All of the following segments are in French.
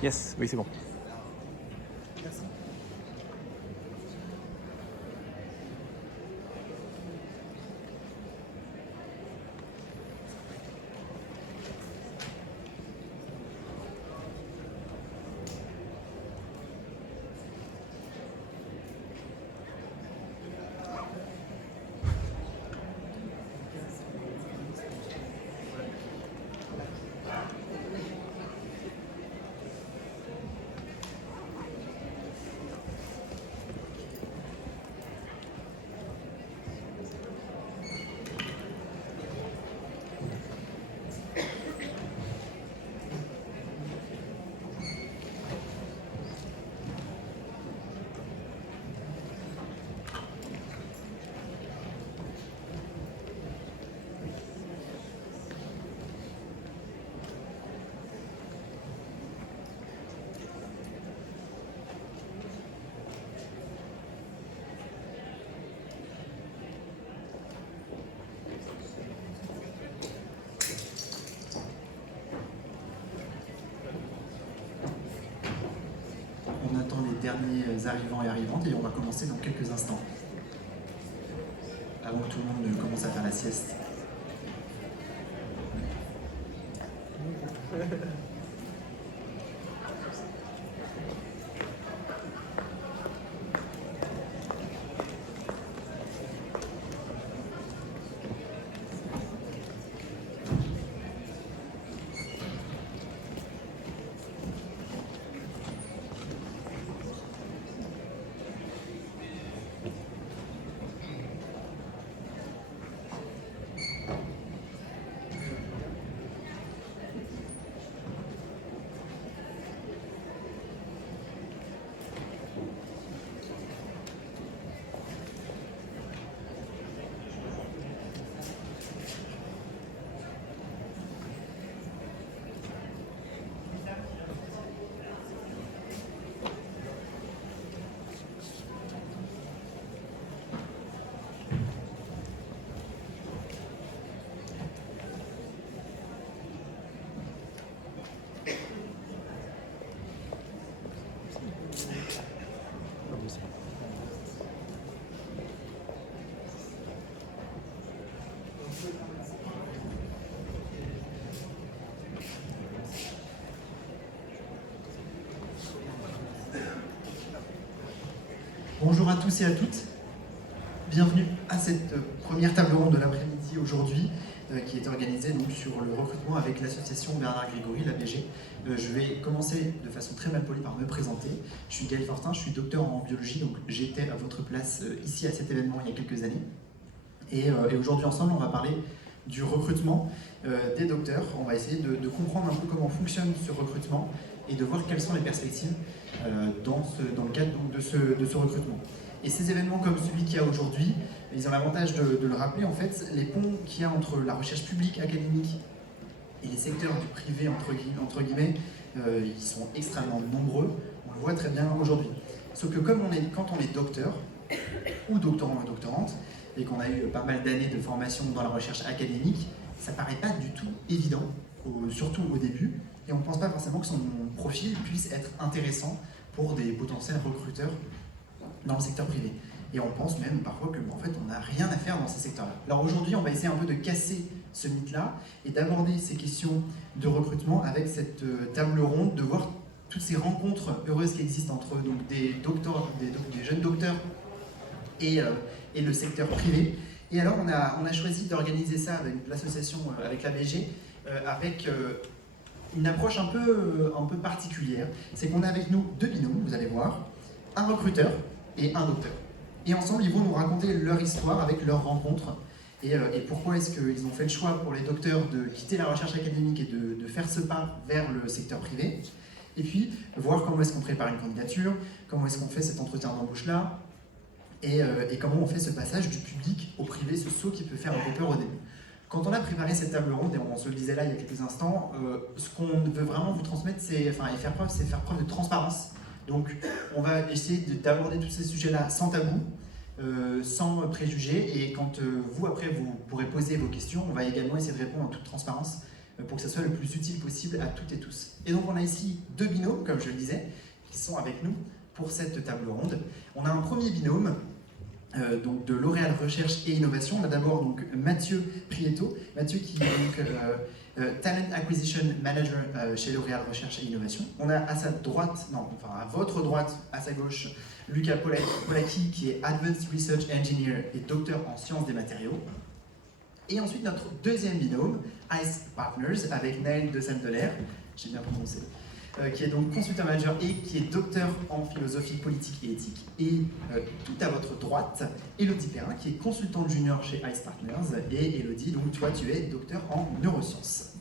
Yes, oui, c'est bon. Merci. On attend les derniers arrivants et arrivantes et on va commencer dans quelques instants. Avant que tout le monde ne commence à faire la sieste. Bonjour à tous et à toutes. Bienvenue à cette première table ronde de l'après-midi aujourd'hui qui est organisée donc, sur le recrutement avec l'association Bernard Grégory, l'ABG. Je vais commencer de façon très mal polie par me présenter. Je suis Gaël Fortin, je suis docteur en biologie, donc j'étais à votre place ici à cet événement il y a quelques années. Et aujourd'hui ensemble, on va parler du recrutement des docteurs. On va essayer de comprendre un peu comment fonctionne ce recrutement et de voir quelles sont les perspectives dans le cadre donc, de ce recrutement. Et ces événements comme celui qu'il y a aujourd'hui, ils ont l'avantage de le rappeler, en fait, les ponts qu'il y a entre la recherche publique académique et les secteurs du privé, entre guillemets, ils sont extrêmement nombreux, on le voit très bien aujourd'hui. Sauf que quand on est docteur, ou doctorant ou doctorante, et qu'on a eu pas mal d'années de formation dans la recherche académique, ça paraît pas du tout évident, surtout au début, et on ne pense pas forcément que son profil puisse être intéressant pour des potentiels recruteurs dans le secteur privé. Et on pense même parfois que en fait, on n'a rien à faire dans ces secteurs-là. Alors aujourd'hui, on va essayer un peu de casser ce mythe-là et d'aborder ces questions de recrutement avec cette table ronde, de voir toutes ces rencontres heureuses qui existent entre donc, des jeunes docteurs et le secteur privé. Et alors, on a choisi d'organiser ça avec l'association, avec l'ABG, avec une approche un peu particulière. C'est qu'on a avec nous deux binômes, vous allez voir, un recruteur et un docteur. Et ensemble, ils vont nous raconter leur histoire avec leurs rencontres et pourquoi est-ce qu'ils ont fait le choix pour les docteurs de quitter la recherche académique et de faire ce pas vers le secteur privé. Et puis, voir comment est-ce qu'on prépare une candidature, comment est-ce qu'on fait cet entretien d'embauche-là, et comment on fait ce passage du public au privé, ce saut qui peut faire un peu peur au début. Quand on a préparé cette table ronde, et on se le disait là il y a quelques instants, ce qu'on veut vraiment vous transmettre, c'est faire preuve de transparence. Donc on va essayer d'aborder tous ces sujets-là sans tabou, sans préjugés, et quand vous après vous pourrez poser vos questions, on va également essayer de répondre en toute transparence pour que ça soit le plus utile possible à toutes et tous. Et donc on a ici deux binômes, comme je le disais, qui sont avec nous pour cette table ronde. On a un premier binôme donc de L'Oréal Recherche et Innovation. On a d'abord donc Mathieu Prieto. Mathieu qui est donc Talent Acquisition Manager chez L'Oréal Recherche et Innovation. On a à sa droite, non, enfin à votre droite, à sa gauche, Lucas Polacchi qui est Advanced Research Engineer et docteur en sciences des matériaux. Et ensuite notre deuxième binôme, ICE Partners, avec Naël de Sainte-Delaire, j'ai bien prononcé, qui est donc consultant manager et qui est docteur en philosophie politique et éthique. Et tout à votre droite, Elodie Perrin, qui est consultante junior chez ICE Partners. Et Elodie, donc toi, tu es docteur en neurosciences.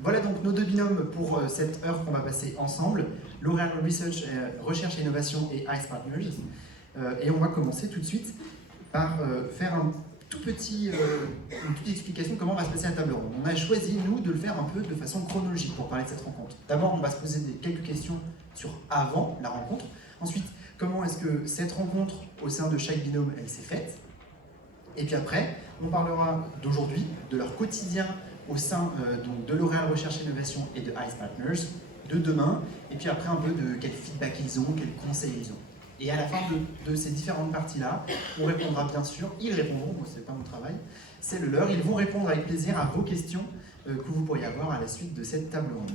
Voilà donc nos deux binômes pour cette heure qu'on va passer ensemble, L'Oréal Research, Recherche et Innovation et ICE Partners. Et on va commencer tout de suite par faire une petite explication de comment va se passer la table ronde. On a choisi, nous, de le faire un peu de façon chronologique pour parler de cette rencontre. D'abord, on va se poser quelques questions sur avant la rencontre. Ensuite, comment est-ce que cette rencontre au sein de chaque binôme, elle s'est faite. Et puis après, on parlera d'aujourd'hui, de leur quotidien au sein donc de L'Oréal Recherche et Innovation et de ICE Partners, de demain, et puis après un peu de quel feedback ils ont, quels conseils ils ont. Et à la fin de ces différentes parties-là, on répondra bien sûr, ils répondront, moi c'est pas mon travail, c'est le leur, ils vont répondre avec plaisir à vos questions que vous pourriez avoir à la suite de cette table ronde.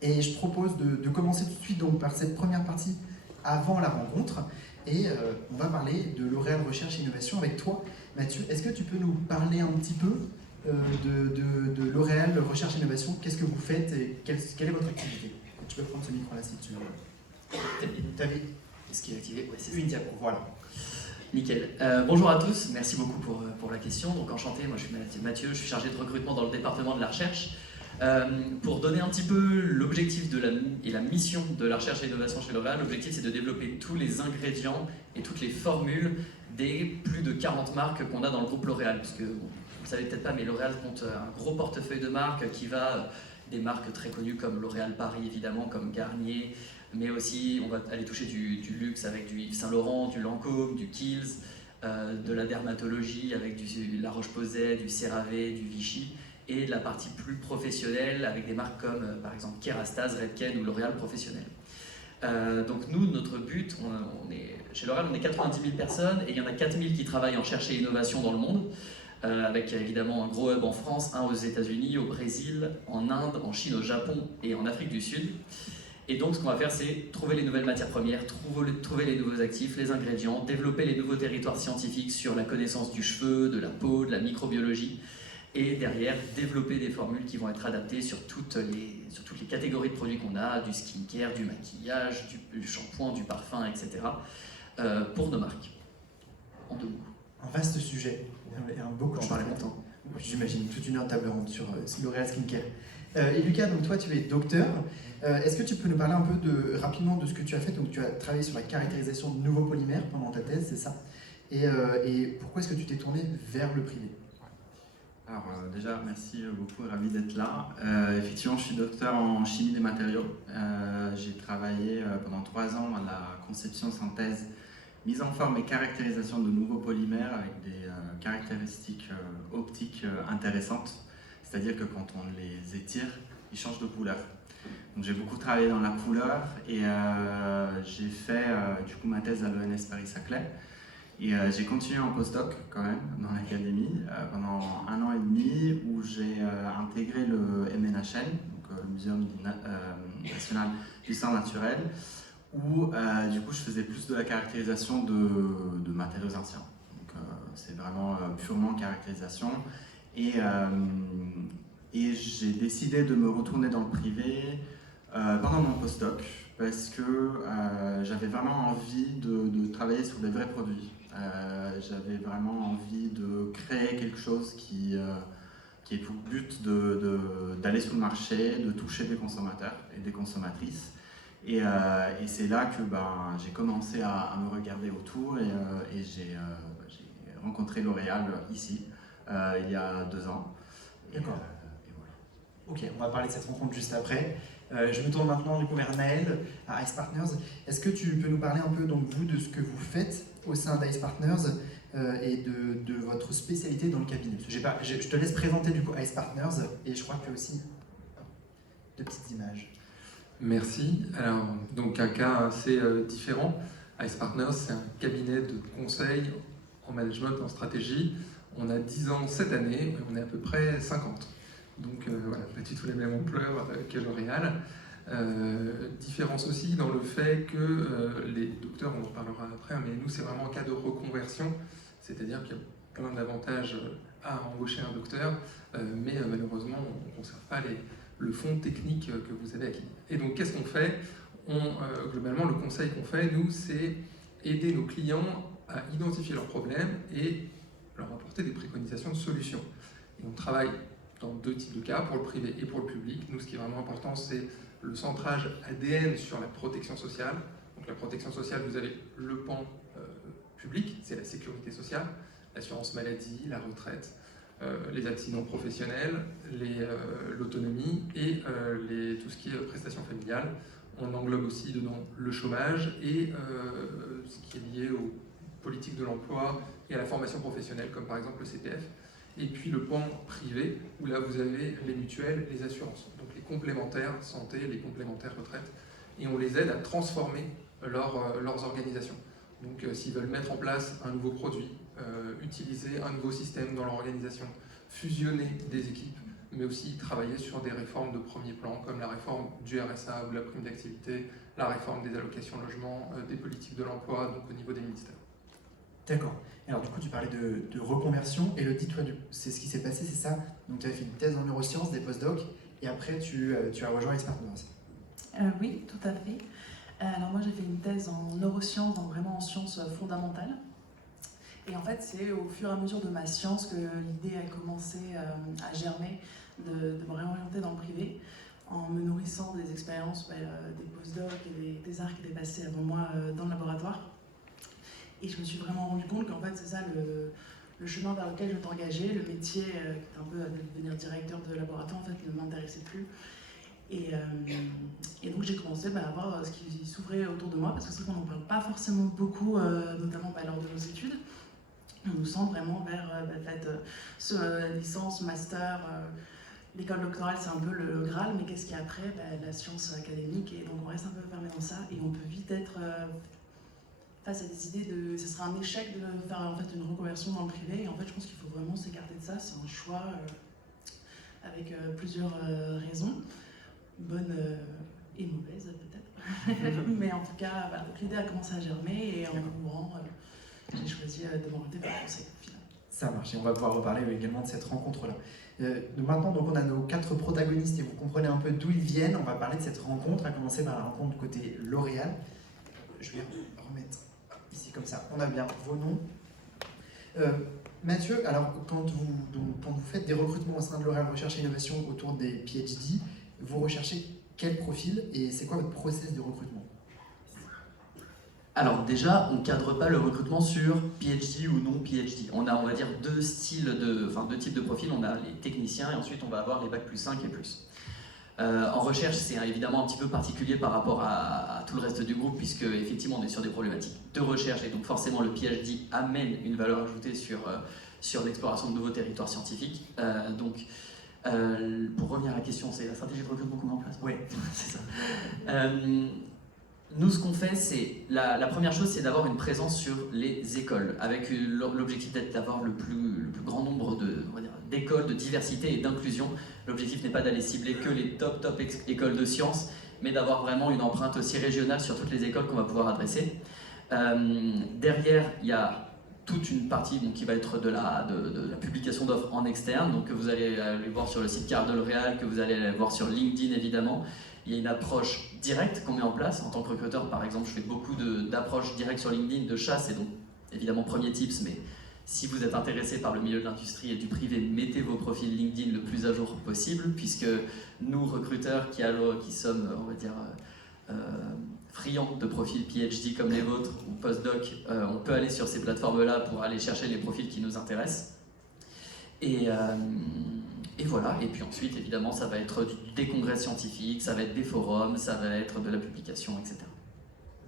Et je propose de commencer tout de suite donc, par cette première partie avant la rencontre, et on va parler de L'Oréal Recherche et Innovation avec toi, Mathieu. Est-ce que tu peux nous parler un petit peu de L'Oréal Recherche et Innovation? Qu'est-ce que vous faites et quelle est votre activité? Tu peux prendre ce micro-là si tu veux. Est-ce qu'il est activé? Ouais, c'est une diapo, voilà. Nickel. Bonjour à tous, merci beaucoup pour la question. Donc enchanté, moi je suis Mathieu, je suis chargé de recrutement dans le département de la recherche. Pour donner un petit peu l'objectif et la mission de la recherche et l'innovation chez L'Oréal, l'objectif c'est de développer tous les ingrédients et toutes les formules des plus de 40 marques qu'on a dans le groupe L'Oréal. Parce que, bon, vous ne savez peut-être pas, mais L'Oréal compte un gros portefeuille de marques qui va des marques très connues comme L'Oréal Paris évidemment, comme Garnier, mais aussi on va aller toucher du luxe avec du Yves Saint Laurent, du Lancôme, du Kiehl's, de la dermatologie avec du La Roche-Posay, du CeraVe, du Vichy, et de la partie plus professionnelle avec des marques comme par exemple Kérastase, Redken ou L'Oréal Professionnel. Donc nous, notre but, chez L'Oréal on est 90 000 personnes et il y en a 4 000 qui travaillent en recherche et innovation dans le monde, avec évidemment un gros hub en France, un aux États-Unis, au Brésil, en Inde, en Chine, au Japon et en Afrique du Sud. Et donc ce qu'on va faire, c'est trouver les nouvelles matières premières, trouver les nouveaux actifs, les ingrédients, développer les nouveaux territoires scientifiques sur la connaissance du cheveu, de la peau, de la microbiologie, et derrière développer des formules qui vont être adaptées sur toutes les catégories de produits qu'on a, du skincare, du maquillage, du shampoing, du parfum, etc. Pour nos marques. En deux mots. Un vaste sujet, et un beau On parlait longtemps. J'imagine toute une heure de table ronde sur L'Oréal Skincare. Et Lucas, donc toi tu es docteur. Est-ce que tu peux nous parler un peu rapidement de ce que tu as fait? Donc tu as travaillé sur la caractérisation de nouveaux polymères pendant ta thèse, c'est ça? Et pourquoi est-ce que tu t'es tourné vers le privé? Alors déjà, merci beaucoup, ravi d'être là. Effectivement, je suis docteur en chimie des matériaux. J'ai travaillé pendant 3 ans à la conception, synthèse, mise en forme et caractérisation de nouveaux polymères avec des caractéristiques optiques intéressantes. C'est-à-dire que quand on les étire, ils changent de couleur. Donc j'ai beaucoup travaillé dans la couleur et j'ai fait du coup ma thèse à l'ENS Paris-Saclay. Et j'ai continué en postdoc quand même dans l'académie pendant 1 an et demi où j'ai intégré le MNHN, donc le Muséum national d'histoire naturelle, où du coup je faisais plus de la caractérisation de matériaux anciens. Donc c'est vraiment purement caractérisation. Et j'ai décidé de me retourner dans le privé pendant mon postdoc parce que j'avais vraiment envie de travailler sur des vrais produits. J'avais vraiment envie de créer quelque chose qui ait pour but d'aller sur le marché, de toucher des consommateurs et des consommatrices. Et c'est là que j'ai commencé à me regarder autour et j'ai rencontré L'Oréal ici, il y a 2 ans. D'accord. Ok, on va parler de cette rencontre juste après. Je me tourne maintenant du coup vers Naël à ICE Partners. Est-ce que tu peux nous parler un peu donc vous de ce que vous faites au sein d'ICE Partners et de votre spécialité dans le cabinet. Parce que je te laisse présenter du coup Ice Partners et je crois que aussi deux petites images. Merci. Alors, donc un cas assez différent. Ice Partners, c'est un cabinet de conseil en management, en stratégie. On a 10 ans cette année, on est à peu près 50. Donc voilà, pas du tout les mêmes ampleurs que L'Oréal. Différence aussi dans le fait que les docteurs, on en parlera après, mais nous c'est vraiment un cas de reconversion, c'est-à-dire qu'il y a plein d'avantages à embaucher un docteur, mais malheureusement on ne conserve pas le fond technique que vous avez acquis. Et donc qu'est-ce qu'on fait? Globalement, le conseil qu'on fait, nous, c'est aider nos clients à identifier leurs problèmes et leur apporter des préconisations de solutions. Et on travaille dans deux types de cas, pour le privé et pour le public. Nous, ce qui est vraiment important, c'est le centrage ADN sur la protection sociale. Donc la protection sociale, vous avez le pan public, c'est la sécurité sociale, l'assurance maladie, la retraite, les accidents professionnels, l'autonomie et tout ce qui est prestations familiales. On englobe aussi dedans le chômage et ce qui est lié aux politiques de l'emploi et à la formation professionnelle, comme par exemple le CPF. Et puis le pan privé, où là vous avez les mutuelles, les assurances, donc les complémentaires santé, les complémentaires retraite, et on les aide à transformer leurs organisations. Donc s'ils veulent mettre en place un nouveau produit, utiliser un nouveau système dans leur organisation, fusionner des équipes, mais aussi travailler sur des réformes de premier plan, comme la réforme du RSA ou la prime d'activité, la réforme des allocations logement, des politiques de l'emploi, donc au niveau des ministères. D'accord. Alors du coup, tu parlais de reconversion. Elodie, toi, c'est ce qui s'est passé, c'est ça? Donc tu as fait une thèse en neurosciences, des postdocs, et après tu as rejoint Ice Partners. Oui, tout à fait. Alors moi, j'ai fait une thèse en neurosciences, donc vraiment en sciences fondamentales. Et en fait, c'est au fur et à mesure de ma science que l'idée a commencé à germer de me réorienter dans le privé, en me nourrissant des expériences des postdocs et des arts qui étaient passés avant moi dans le laboratoire. Et je me suis vraiment rendu compte qu'en fait, c'est ça le chemin vers lequel je t'engageais. Le métier, qui était un peu de devenir directeur de laboratoire, en fait, ne m'intéressait plus. Et donc j'ai commencé à voir ce qui s'ouvrait autour de moi, parce que c'est vrai qu'on n'en parle pas forcément beaucoup, notamment lors de nos études. On nous sent vraiment vers licence, master, l'école doctorale, c'est un peu le Graal, mais qu'est-ce qu'il y a après? La science académique, et donc on reste un peu fermé dans ça, et on peut vite être face à des idées de... Ce serait un échec de faire en fait une reconversion dans le privé, et en fait je pense qu'il faut vraiment s'écarter de ça, c'est un choix avec plusieurs raisons, bonnes et mauvaises peut-être, mais en tout cas, voilà, donc l'idée a commencé à germer, et en mourant, j'ai choisi de m'orienter vers le conseil final. Ça marche, et on va pouvoir reparler également de cette rencontre-là. Maintenant, donc, on a nos 4 protagonistes et vous comprenez un peu d'où ils viennent. On va parler de cette rencontre, à commencer par la rencontre côté L'Oréal. Je vais remettre ici comme ça. On a bien vos noms. Mathieu, alors quand vous faites des recrutements au sein de L'Oréal Recherche et Innovation autour des PhD, vous recherchez quel profil et c'est quoi votre process de recrutement? Alors déjà, on ne cadre pas le recrutement sur PhD ou non PhD. On a, on va dire, deux types de profils. On a les techniciens et ensuite on va avoir les bac plus 5 et plus. En recherche, c'est évidemment un petit peu particulier par rapport à tout le reste du groupe, puisque effectivement on est sur des problématiques de recherche et donc forcément le PhD amène une valeur ajoutée sur l'exploration de nouveaux territoires scientifiques. Pour revenir à la question, c'est la stratégie de recrutement qu'on met en place? Oui, c'est ça. Nous, ce qu'on fait, c'est la première chose, c'est d'avoir une présence sur les écoles, avec l'objectif d'avoir le plus grand nombre d'écoles, de diversité et d'inclusion. L'objectif n'est pas d'aller cibler que les top écoles de sciences, mais d'avoir vraiment une empreinte aussi régionale sur toutes les écoles qu'on va pouvoir adresser. Derrière, il y a toute une partie qui va être de la publication d'offres en externe, donc que vous allez aller voir sur le site Carrière de L'Oréal, que vous allez aller voir sur LinkedIn évidemment. Il y a une approche directe qu'on met en place. En tant que recruteur, par exemple, je fais beaucoup d'approches directes sur LinkedIn, de chasse, et donc évidemment premier tips, mais si vous êtes intéressé par le milieu de l'industrie et du privé, mettez vos profils LinkedIn le plus à jour possible, puisque nous, recruteurs qui sommes, on va dire, friands de profils PhD comme les vôtres ou postdoc, on peut aller sur ces plateformes-là pour aller chercher les profils qui nous intéressent. Et voilà, et puis ensuite, évidemment, ça va être des congrès scientifiques, ça va être des forums, ça va être de la publication, etc.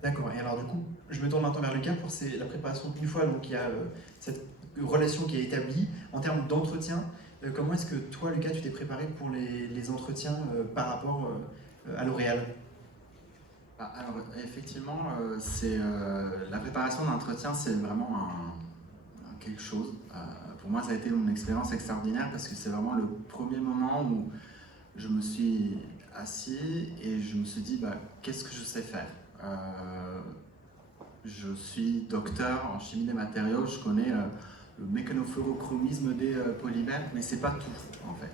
D'accord, et alors du coup, je me tourne maintenant vers Lucas pour la préparation. Une fois donc il y a cette relation qui est établie, en termes d'entretien, comment est-ce que toi, Lucas, tu t'es préparé pour les entretiens par rapport à L'Oréal? Alors effectivement, la préparation d'entretien, c'est vraiment quelque chose. Pour moi, ça a été une expérience extraordinaire parce que c'est vraiment le premier moment où je me suis assis et je me suis dit, qu'est-ce que je sais faire? Je suis docteur en chimie des matériaux, je connais le mécanophluorochromisme des polymères, mais c'est pas tout en fait.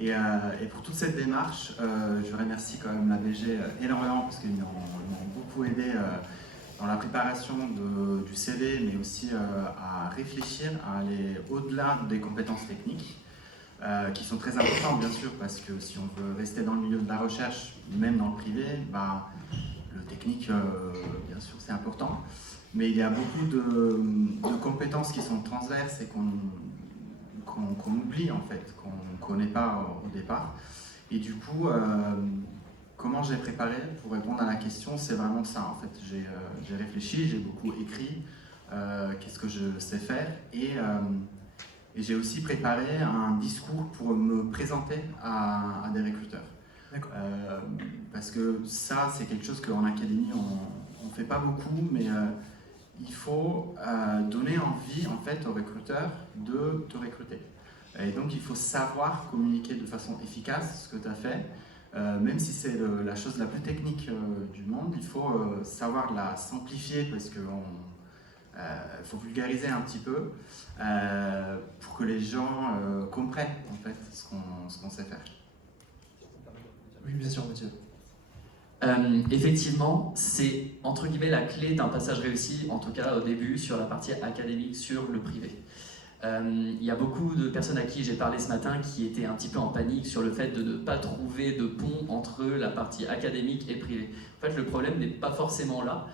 Et pour toute cette démarche, je remercie quand même l'ABG énormément parce qu'ils m'ont beaucoup aidé dans la préparation du CV, mais aussi à réfléchir, à aller au-delà des compétences techniques, qui sont très importantes bien sûr, parce que si on veut rester dans le milieu de la recherche, même dans le privé, le technique, bien sûr, c'est important, mais il y a beaucoup de compétences qui sont transverses et qu'on oublie en fait, qu'on ne connaît pas au départ. Et du coup, comment j'ai préparé pour répondre à la question, c'est vraiment ça en fait. J'ai réfléchi, j'ai beaucoup écrit, qu'est-ce que je sais faire, et j'ai aussi préparé un discours pour me présenter à des recruteurs. Parce que ça, c'est quelque chose qu'en académie, on ne fait pas beaucoup, mais il faut donner envie en fait aux recruteurs de te recruter. Et donc il faut savoir communiquer de façon efficace ce que tu as fait, même si c'est la chose la plus technique du monde, il faut savoir la simplifier parce qu'il faut vulgariser un petit peu pour que les gens comprennent en fait ce qu'on sait faire. Oui, bien sûr, Mathieu. Effectivement, c'est entre guillemets la clé d'un passage réussi, en tout cas au début, sur la partie académique, sur le privé. Il y a beaucoup de personnes à qui j'ai parlé ce matin qui étaient un petit peu en panique sur le fait de ne pas trouver de pont entre la partie académique et privée. En fait, le problème n'est pas forcément là,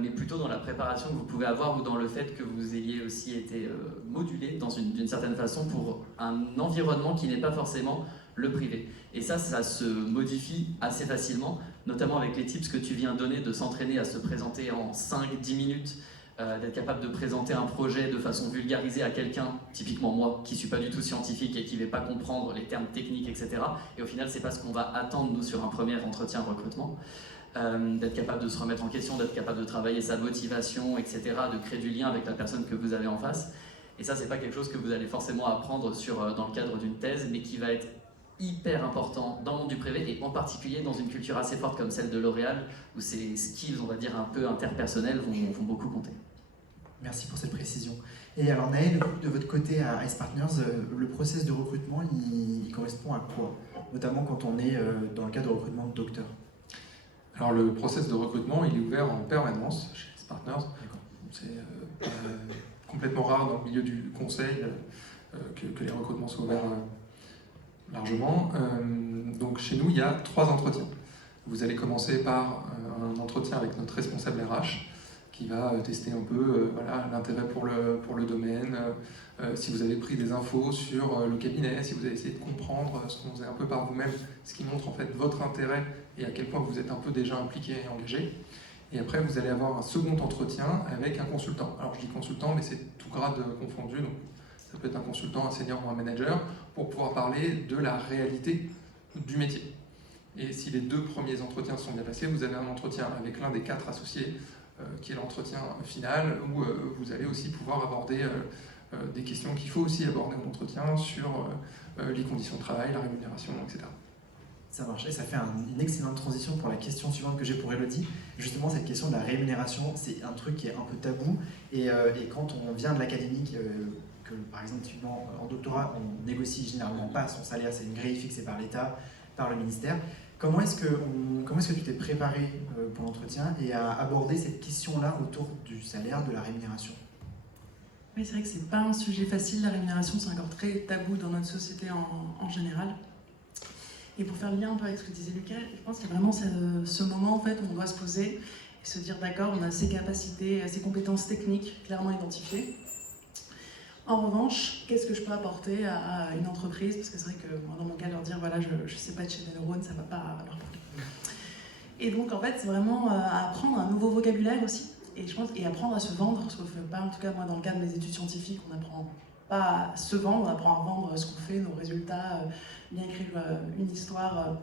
mais plutôt dans la préparation que vous pouvez avoir ou dans le fait que vous ayez aussi été modulé d'une certaine façon pour un environnement qui n'est pas forcément le privé. Et ça se modifie assez facilement, notamment avec les tips que tu viens de donner, de s'entraîner à se présenter en 5-10 minutes, d'être capable de présenter un projet de façon vulgarisée à quelqu'un, typiquement moi, qui ne suis pas du tout scientifique et qui ne vais pas comprendre les termes techniques, etc. Et au final, c'est pas ce qu'on va attendre, nous, sur un premier entretien recrutement. D'être capable de se remettre en question, d'être capable de travailler sa motivation, etc., de créer du lien avec la personne que vous avez en face. Et ça, c'est pas quelque chose que vous allez forcément apprendre dans le cadre d'une thèse, mais qui va être hyper important dans le monde du privé et en particulier dans une culture assez forte comme celle de L'Oréal où ces skills, on va dire, un peu interpersonnels vont beaucoup compter. Merci pour cette précision. Et alors Naël, de votre côté à Ice Partners, le process de recrutement, il correspond à quoi? Notamment quand on est dans le cadre de recrutement de docteurs. Alors le process de recrutement, il est ouvert en permanence chez Ice Partners. C'est complètement rare dans le milieu du conseil que les recrutements soient ouverts largement. Donc chez nous, il y a 3 entretiens. Vous allez commencer par un entretien avec notre responsable RH qui va tester un peu l'intérêt pour le domaine, si vous avez pris des infos sur le cabinet, si vous avez essayé de comprendre ce qu'on faisait un peu par vous-même, ce qui montre en fait votre intérêt et à quel point vous êtes un peu déjà impliqué et engagé. Et après, vous allez avoir un second entretien avec un consultant. Alors je dis consultant, mais c'est tout grade confondu, donc ça peut être un consultant, un senior ou un manager, pour pouvoir parler de la réalité du métier. Et si les 2 premiers entretiens sont bien passés, vous avez un entretien avec l'un des 4 associés, qui est l'entretien final, où vous allez aussi pouvoir aborder des questions qu'il faut aussi aborder en entretien sur les conditions de travail, la rémunération, etc. Ça marche, et ça fait une excellente transition pour la question suivante que j'ai pour Elodie. Justement, cette question de la rémunération, c'est un truc qui est un peu tabou, et quand on vient de l'académique, que par exemple typiquement en doctorat, on négocie généralement pas son salaire, c'est une grille fixée par l'État, par le ministère. Comment est-ce que tu t'es préparé pour l'entretien et à aborder cette question-là autour du salaire, de la rémunération? Oui, c'est vrai que c'est pas un sujet facile, la rémunération, c'est encore très tabou dans notre société en général. Et pour faire le lien un peu avec ce que disait Lucas, je pense qu'il y a vraiment ce moment en fait, où on doit se poser et se dire d'accord, on a ses capacités, ses compétences techniques clairement identifiées. En revanche, qu'est-ce que je peux apporter à une entreprise? Parce que c'est vrai que moi, dans mon cas, leur dire voilà, je ne sais pas de chez des neurones, ça ne va pas leur parler. Et donc en fait c'est vraiment apprendre un nouveau vocabulaire aussi, et je pense, et apprendre à se vendre, ce qu'on ne fait pas, en tout cas moi dans le cadre de mes études scientifiques, on apprend pas à se vendre, on apprend à vendre ce qu'on fait, nos résultats, bien écrire une histoire,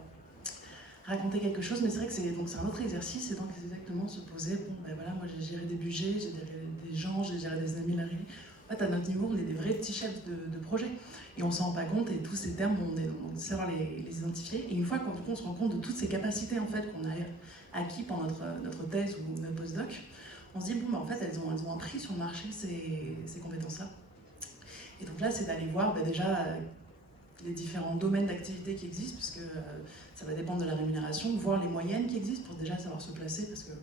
raconter quelque chose, mais c'est vrai que c'est un autre exercice, et donc c'est exactement se poser, bon ben voilà, moi j'ai géré des budgets, j'ai géré des gens, j'ai géré des amis, en fait à notre niveau on est des vrais petits chefs de projet, et on s'en rend pas compte, et tous ces termes on sait savoir les identifier, et une fois qu'on se rend compte de toutes ces capacités en fait qu'on a acquis pendant notre thèse ou notre postdoc, on se dit bon ben en fait elles ont un prix sur le marché ces compétences-là. Et donc là c'est d'aller voir déjà les différents domaines d'activité qui existent, puisque ça va dépendre de la rémunération, voir les moyennes qui existent pour déjà savoir se placer, parce que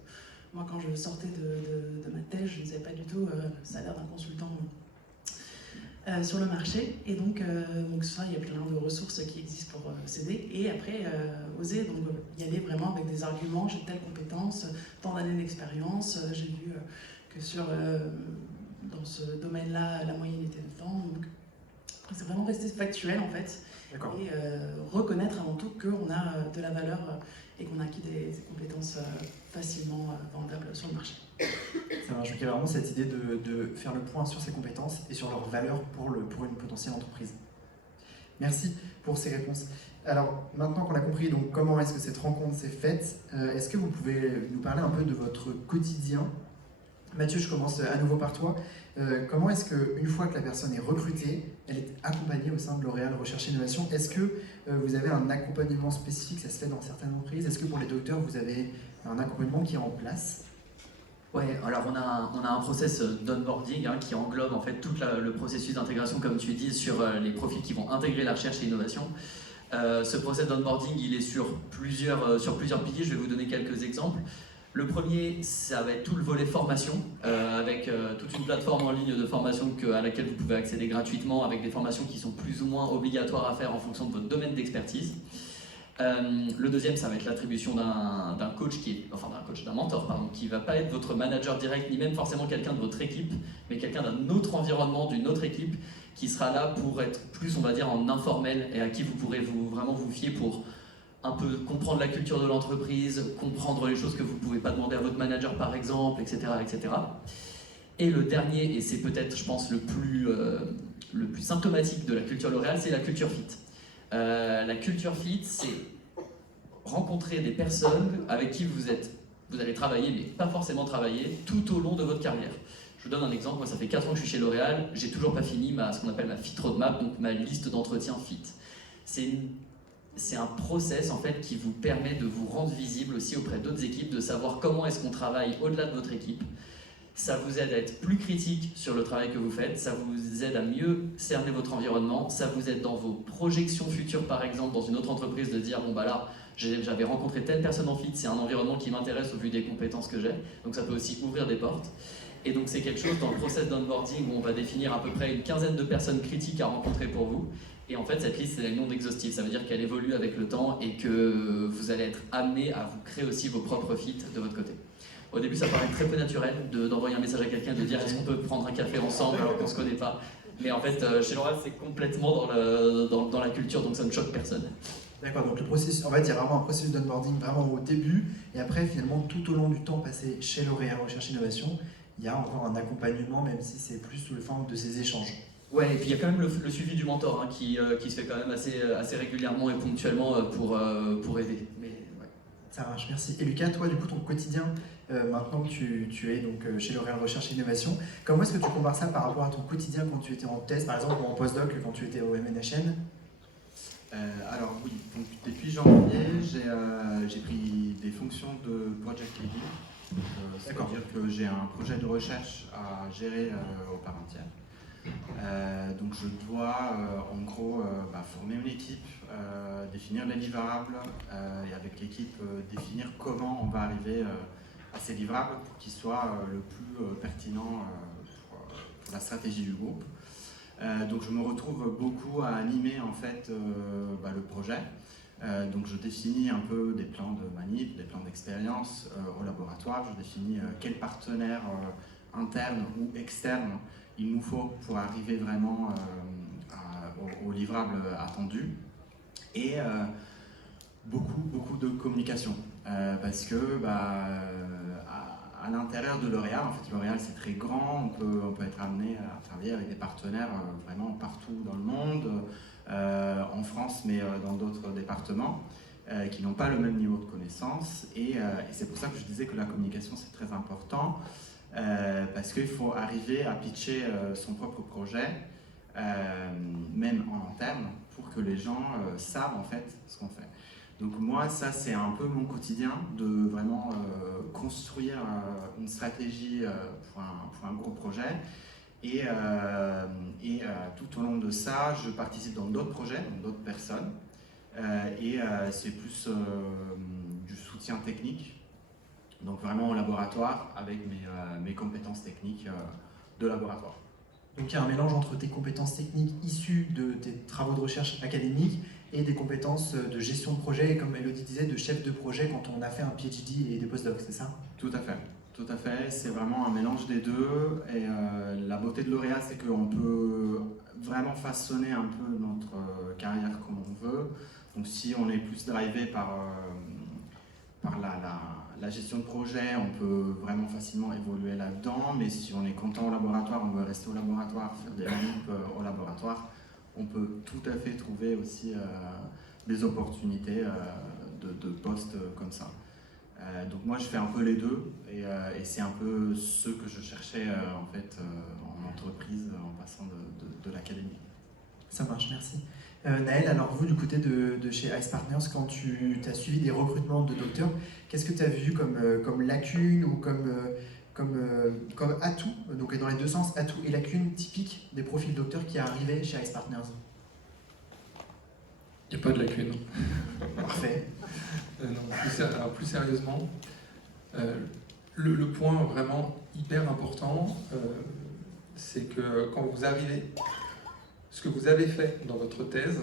moi quand je sortais de ma thèse, je ne savais pas du tout le salaire d'un consultant sur le marché, et donc ça, il y a plein de ressources qui existent pour s'aider, et après oser donc y aller vraiment avec des arguments, j'ai telle compétence, tant d'années d'expérience, j'ai vu que dans ce domaine-là, la moyenne était de temps, donc c'est vraiment rester factuel en fait, et reconnaître avant tout qu'on a de la valeur et qu'on a acquis des compétences facilement vendables sur le marché. Ça marche, donc il y a vraiment cette idée de faire le point sur ses compétences et sur leur valeur pour une potentielle entreprise. Merci pour ces réponses. Alors maintenant qu'on a compris donc, comment est-ce que cette rencontre s'est faite, est-ce que vous pouvez nous parler un peu de votre quotidien? Mathieu, je commence à nouveau par toi. Comment est-ce qu'une fois que la personne est recrutée, elle est accompagnée au sein de L'Oréal Recherche et Innovation? Est-ce que vous avez un accompagnement spécifique? Ça se fait dans certaines entreprises. Est-ce que pour les docteurs, vous avez un accompagnement qui est en place? Ouais, alors on a un process d'onboarding qui englobe en fait tout le processus d'intégration, comme tu dis, sur les profils qui vont intégrer la recherche et l'innovation. Ce process d'onboarding, il est sur plusieurs piliers. Je vais vous donner quelques exemples. Le premier, ça va être tout le volet formation, avec toute une plateforme en ligne de formation à laquelle vous pouvez accéder gratuitement, avec des formations qui sont plus ou moins obligatoires à faire en fonction de votre domaine d'expertise. Le deuxième, ça va être l'attribution d'un coach, d'un mentor, qui ne va pas être votre manager direct, ni même forcément quelqu'un de votre équipe, mais quelqu'un d'un autre environnement, d'une autre équipe, qui sera là pour être plus, on va dire, en informel, et à qui vous pourrez vraiment vous fier pour un peu comprendre la culture de l'entreprise, comprendre les choses que vous ne pouvez pas demander à votre manager par exemple, etc. etc. Et le dernier, et c'est peut-être je pense le plus symptomatique de la culture L'Oréal, c'est la culture fit. La culture fit, c'est rencontrer des personnes avec qui vous allez travailler, mais pas forcément travailler, tout au long de votre carrière. Je vous donne un exemple, moi ça fait 4 ans que je suis chez L'Oréal, j'ai toujours pas fini ce qu'on appelle ma fit roadmap, donc ma liste d'entretien fit. C'est un process en fait qui vous permet de vous rendre visible aussi auprès d'autres équipes, de savoir comment est-ce qu'on travaille au-delà de votre équipe. Ça vous aide à être plus critique sur le travail que vous faites, ça vous aide à mieux cerner votre environnement, ça vous aide dans vos projections futures par exemple dans une autre entreprise de dire bon bah là j'avais rencontré telle personne en fit, c'est un environnement qui m'intéresse au vu des compétences que j'ai, donc ça peut aussi ouvrir des portes. Et donc c'est quelque chose dans le process d'onboarding où on va définir à peu près une quinzaine de personnes critiques à rencontrer pour vous. Et en fait, cette liste, elle est non exhaustive. Ça veut dire qu'elle évolue avec le temps et que vous allez être amené à vous créer aussi vos propres fits de votre côté. Au début, ça paraît très peu naturel d'envoyer un message à quelqu'un, de dire est-ce qu'on peut prendre un café ensemble alors qu'on ne se connaît pas. Mais en fait, chez L'Oréal, c'est complètement dans la culture, donc ça ne choque personne. D'accord, donc le processus, on va dire vraiment un processus d'onboarding vraiment au début, et après finalement tout au long du temps passé chez L'Oréal Recherche et Innovation, il y a encore un accompagnement, même si c'est plus sous la forme de ces échanges. Ouais, et puis il y a quand même le suivi du mentor qui se fait quand même assez régulièrement et ponctuellement pour aider. Mais, ouais. Ça marche, merci. Et Lucas, toi, du coup, ton quotidien, maintenant que tu es donc, chez L'Oréal Recherche et Innovation, comment est-ce que tu compares ça par rapport à ton quotidien quand tu étais en thèse, par exemple, ou en postdoc, quand tu étais au MNHN? Alors oui, donc, depuis janvier, j'ai pris des fonctions de project leading. C'est-à-dire que j'ai un projet de recherche à gérer au part entière. Donc je dois en gros former une équipe, définir les livrables et avec l'équipe définir comment on va arriver à ces livrables pour qu'ils soient le plus pertinents pour la stratégie du groupe. Donc je me retrouve beaucoup à animer en fait le projet. Donc je définis un peu des plans de manip, des plans d'expérience au laboratoire. Je définis quels partenaires internes ou externes il nous faut pour arriver vraiment au livrable attendu. Et beaucoup de communication. parce que à l'intérieur de L'Oréal, en fait, L'Oréal c'est très grand, on peut être amené à travailler avec des partenaires vraiment partout dans le monde, en France, mais dans d'autres départements, qui n'ont pas le même niveau de connaissance. Et c'est pour ça que je disais que la communication c'est très important, parce qu'il faut arriver à pitcher son propre projet, même en interne, pour que les gens savent en fait ce qu'on fait. Donc moi, ça c'est un peu mon quotidien, de vraiment construire une stratégie pour un gros projet. Et tout au long de ça, je participe dans d'autres projets, dans d'autres personnes. C'est plus du soutien technique, donc vraiment au laboratoire avec mes compétences techniques de laboratoire. Donc il y a un mélange entre tes compétences techniques issues de tes travaux de recherche académiques et des compétences de gestion de projet, et comme Elodie disait, de chef de projet quand on a fait un PhD et des postdocs, c'est ça? Tout à fait. C'est vraiment un mélange des deux. Et la beauté de L'Oréal, c'est qu'on peut vraiment façonner un peu notre carrière comme on veut. Donc si on est plus drivé par la gestion de projet, on peut vraiment facilement évoluer là-dedans. Mais si on est content au laboratoire, on veut rester au laboratoire, faire des manip au laboratoire, on peut tout à fait trouver aussi des opportunités de postes comme ça. Donc moi je fais un peu les deux, et c'est un peu ce que je cherchais en fait en entreprise en passant de l'académie. Ça marche, merci. Naël, alors vous, du côté de chez Ice Partners, quand tu as suivi des recrutements de docteurs, qu'est-ce que tu as vu comme lacune ou comme atout, donc dans les deux sens, atout et lacune typiques des profils docteurs qui arrivaient chez Ice Partners? Il n'y a pas de lacune. Parfait. Non, plus sérieusement, le point vraiment hyper important, c'est que quand vous arrivez, ce que vous avez fait dans votre thèse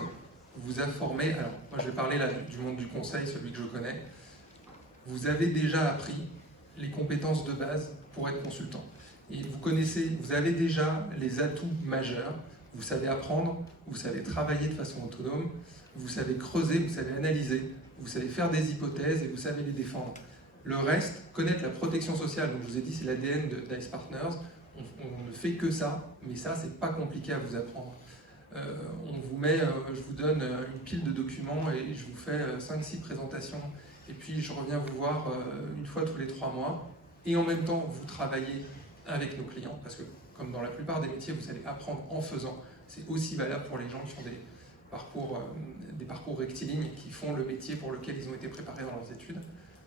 vous a formé. Alors, moi je vais parler là du monde du conseil, celui que je connais. Vous avez déjà appris les compétences de base pour être consultant. Et vous avez déjà les atouts majeurs. Vous savez apprendre, vous savez travailler de façon autonome, vous savez creuser, vous savez analyser, vous savez faire des hypothèses et vous savez les défendre. Le reste, connaître la protection sociale, donc je vous ai dit c'est l'ADN d'Ice Partners, on ne fait que ça, mais ça c'est pas compliqué à vous apprendre. Je vous donne une pile de documents et je vous fais 5-6 présentations, et puis je reviens vous voir une fois tous les 3 mois, et en même temps vous travaillez avec nos clients, parce que comme dans la plupart des métiers, vous allez apprendre en faisant. C'est aussi valable pour les gens qui ont des parcours rectilignes et qui font le métier pour lequel ils ont été préparés dans leurs études.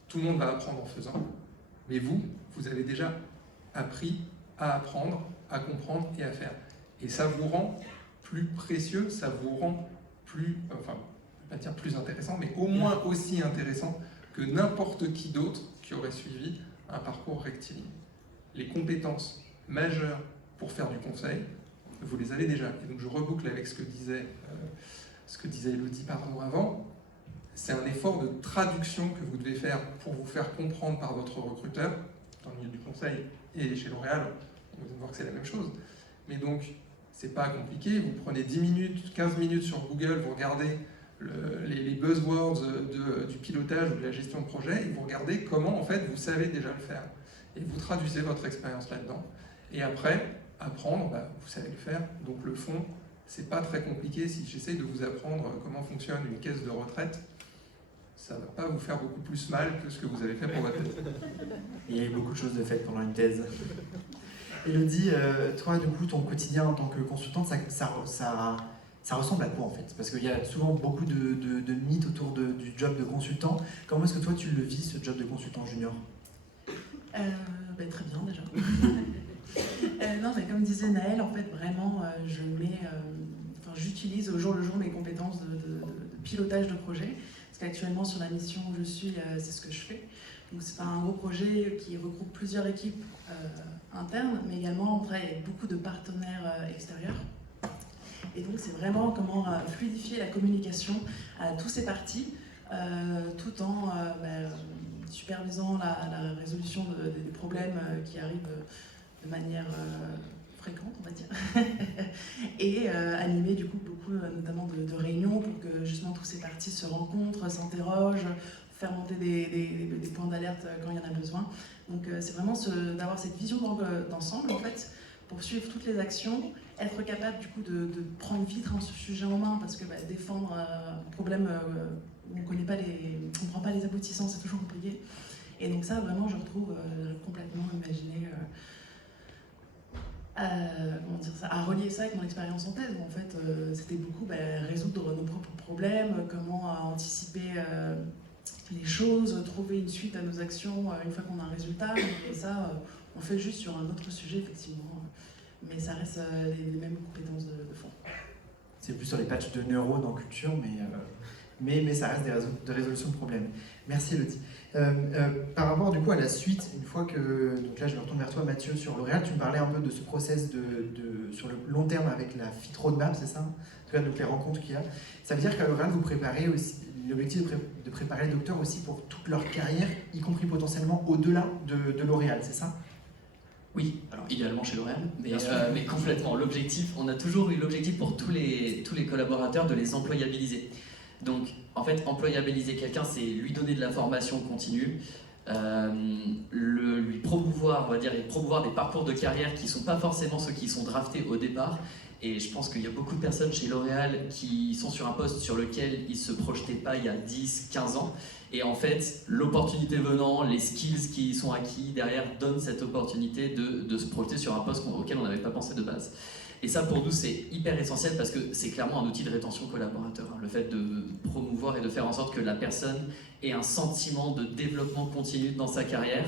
Tout le monde va apprendre en faisant, mais vous avez déjà appris à apprendre, à comprendre et à faire. Et ça vous rend plus précieux, ça vous rend plus, enfin, je ne vais pas dire plus intéressant, mais au moins aussi intéressant que n'importe qui d'autre qui aurait suivi un parcours rectiligne. Les compétences majeures pour faire du conseil, vous les avez déjà. Et donc je reboucle avec ce que disait Elodie avant. C'est un effort de traduction que vous devez faire pour vous faire comprendre par votre recruteur, dans le milieu du conseil et chez L'Oréal, on va voir que c'est la même chose. Mais donc, c'est pas compliqué, vous prenez 10 minutes, 15 minutes sur Google, vous regardez les buzzwords du pilotage ou de la gestion de projet, et vous regardez comment en fait vous savez déjà le faire. Et vous traduisez votre expérience là-dedans. Et après, apprendre, vous savez le faire. Donc le fond, c'est pas très compliqué. Si j'essaye de vous apprendre comment fonctionne une caisse de retraite, ça va pas vous faire beaucoup plus mal que ce que vous avez fait pour votre thèse. Il y a eu beaucoup de choses de faites pendant une thèse. Elodie, toi, du coup, ton quotidien en tant que consultante, ça ressemble à quoi en fait? Parce qu'il y a souvent beaucoup de mythes autour du job de consultant. Comment est-ce que toi, tu le vis, ce job de consultant junior? Très bien déjà. Non, mais comme disait Naël, en fait, vraiment, j'utilise au jour le jour mes compétences de pilotage de projet. Parce qu'actuellement, sur la mission où je suis, c'est ce que je fais. Donc, c'est un gros projet qui regroupe plusieurs équipes internes, mais également, on travaille avec beaucoup de partenaires extérieurs. Et donc, c'est vraiment comment fluidifier la communication à tous ces parties, tout en supervisant la résolution des problèmes qui arrivent de manière fréquente, on va dire, et animer du coup beaucoup notamment de réunions pour que justement tous ces parties se rencontrent, s'interrogent, faire monter des points d'alerte quand il y en a besoin. Donc c'est vraiment d'avoir cette vision d'ensemble en fait, pour suivre toutes les actions, être capable du coup de prendre vite un sujet en main, parce que défendre un problème où on ne comprend pas les aboutissants, c'est toujours compliqué. Et donc ça vraiment je retrouve complètement imaginé à relier ça avec mon expérience en thèse, où en fait c'était beaucoup résoudre nos propres problèmes, comment anticiper les choses, trouver une suite à nos actions une fois qu'on a un résultat. Et ça, on fait juste sur un autre sujet, effectivement. Mais ça reste les mêmes compétences de fond. C'est plus sur les patchs de neurones en culture, mais ça reste des résolutions de problèmes. Merci Elodie. Par rapport du coup à la suite, une fois que... Donc là je me retourne vers toi Mathieu sur L'Oréal, tu me parlais un peu de ce process sur le long terme avec la Fit Roadmap, c'est ça? En tout cas donc les rencontres qu'il y a. Ça veut dire qu'à L'Oréal vous préparez aussi, l'objectif de préparer les docteurs aussi pour toute leur carrière, y compris potentiellement au-delà de L'Oréal, c'est ça? Oui, alors idéalement chez L'Oréal, mais complètement. L'objectif, on a toujours eu l'objectif pour tous les collaborateurs de les employabiliser. Donc, en fait, employabiliser quelqu'un, c'est lui donner de la formation continue, lui promouvoir, on va dire, et promouvoir des parcours de carrière qui ne sont pas forcément ceux qui sont draftés au départ. Et je pense qu'il y a beaucoup de personnes chez L'Oréal qui sont sur un poste sur lequel ils ne se projetaient pas il y a 10, 15 ans. Et en fait, l'opportunité venant, les skills qui sont acquis derrière donnent cette opportunité de se projeter sur un poste auquel on n'avait pas pensé de base. Et ça, pour nous, c'est hyper essentiel parce que c'est clairement un outil de rétention collaborateur. Le fait de promouvoir et de faire en sorte que la personne ait un sentiment de développement continu dans sa carrière,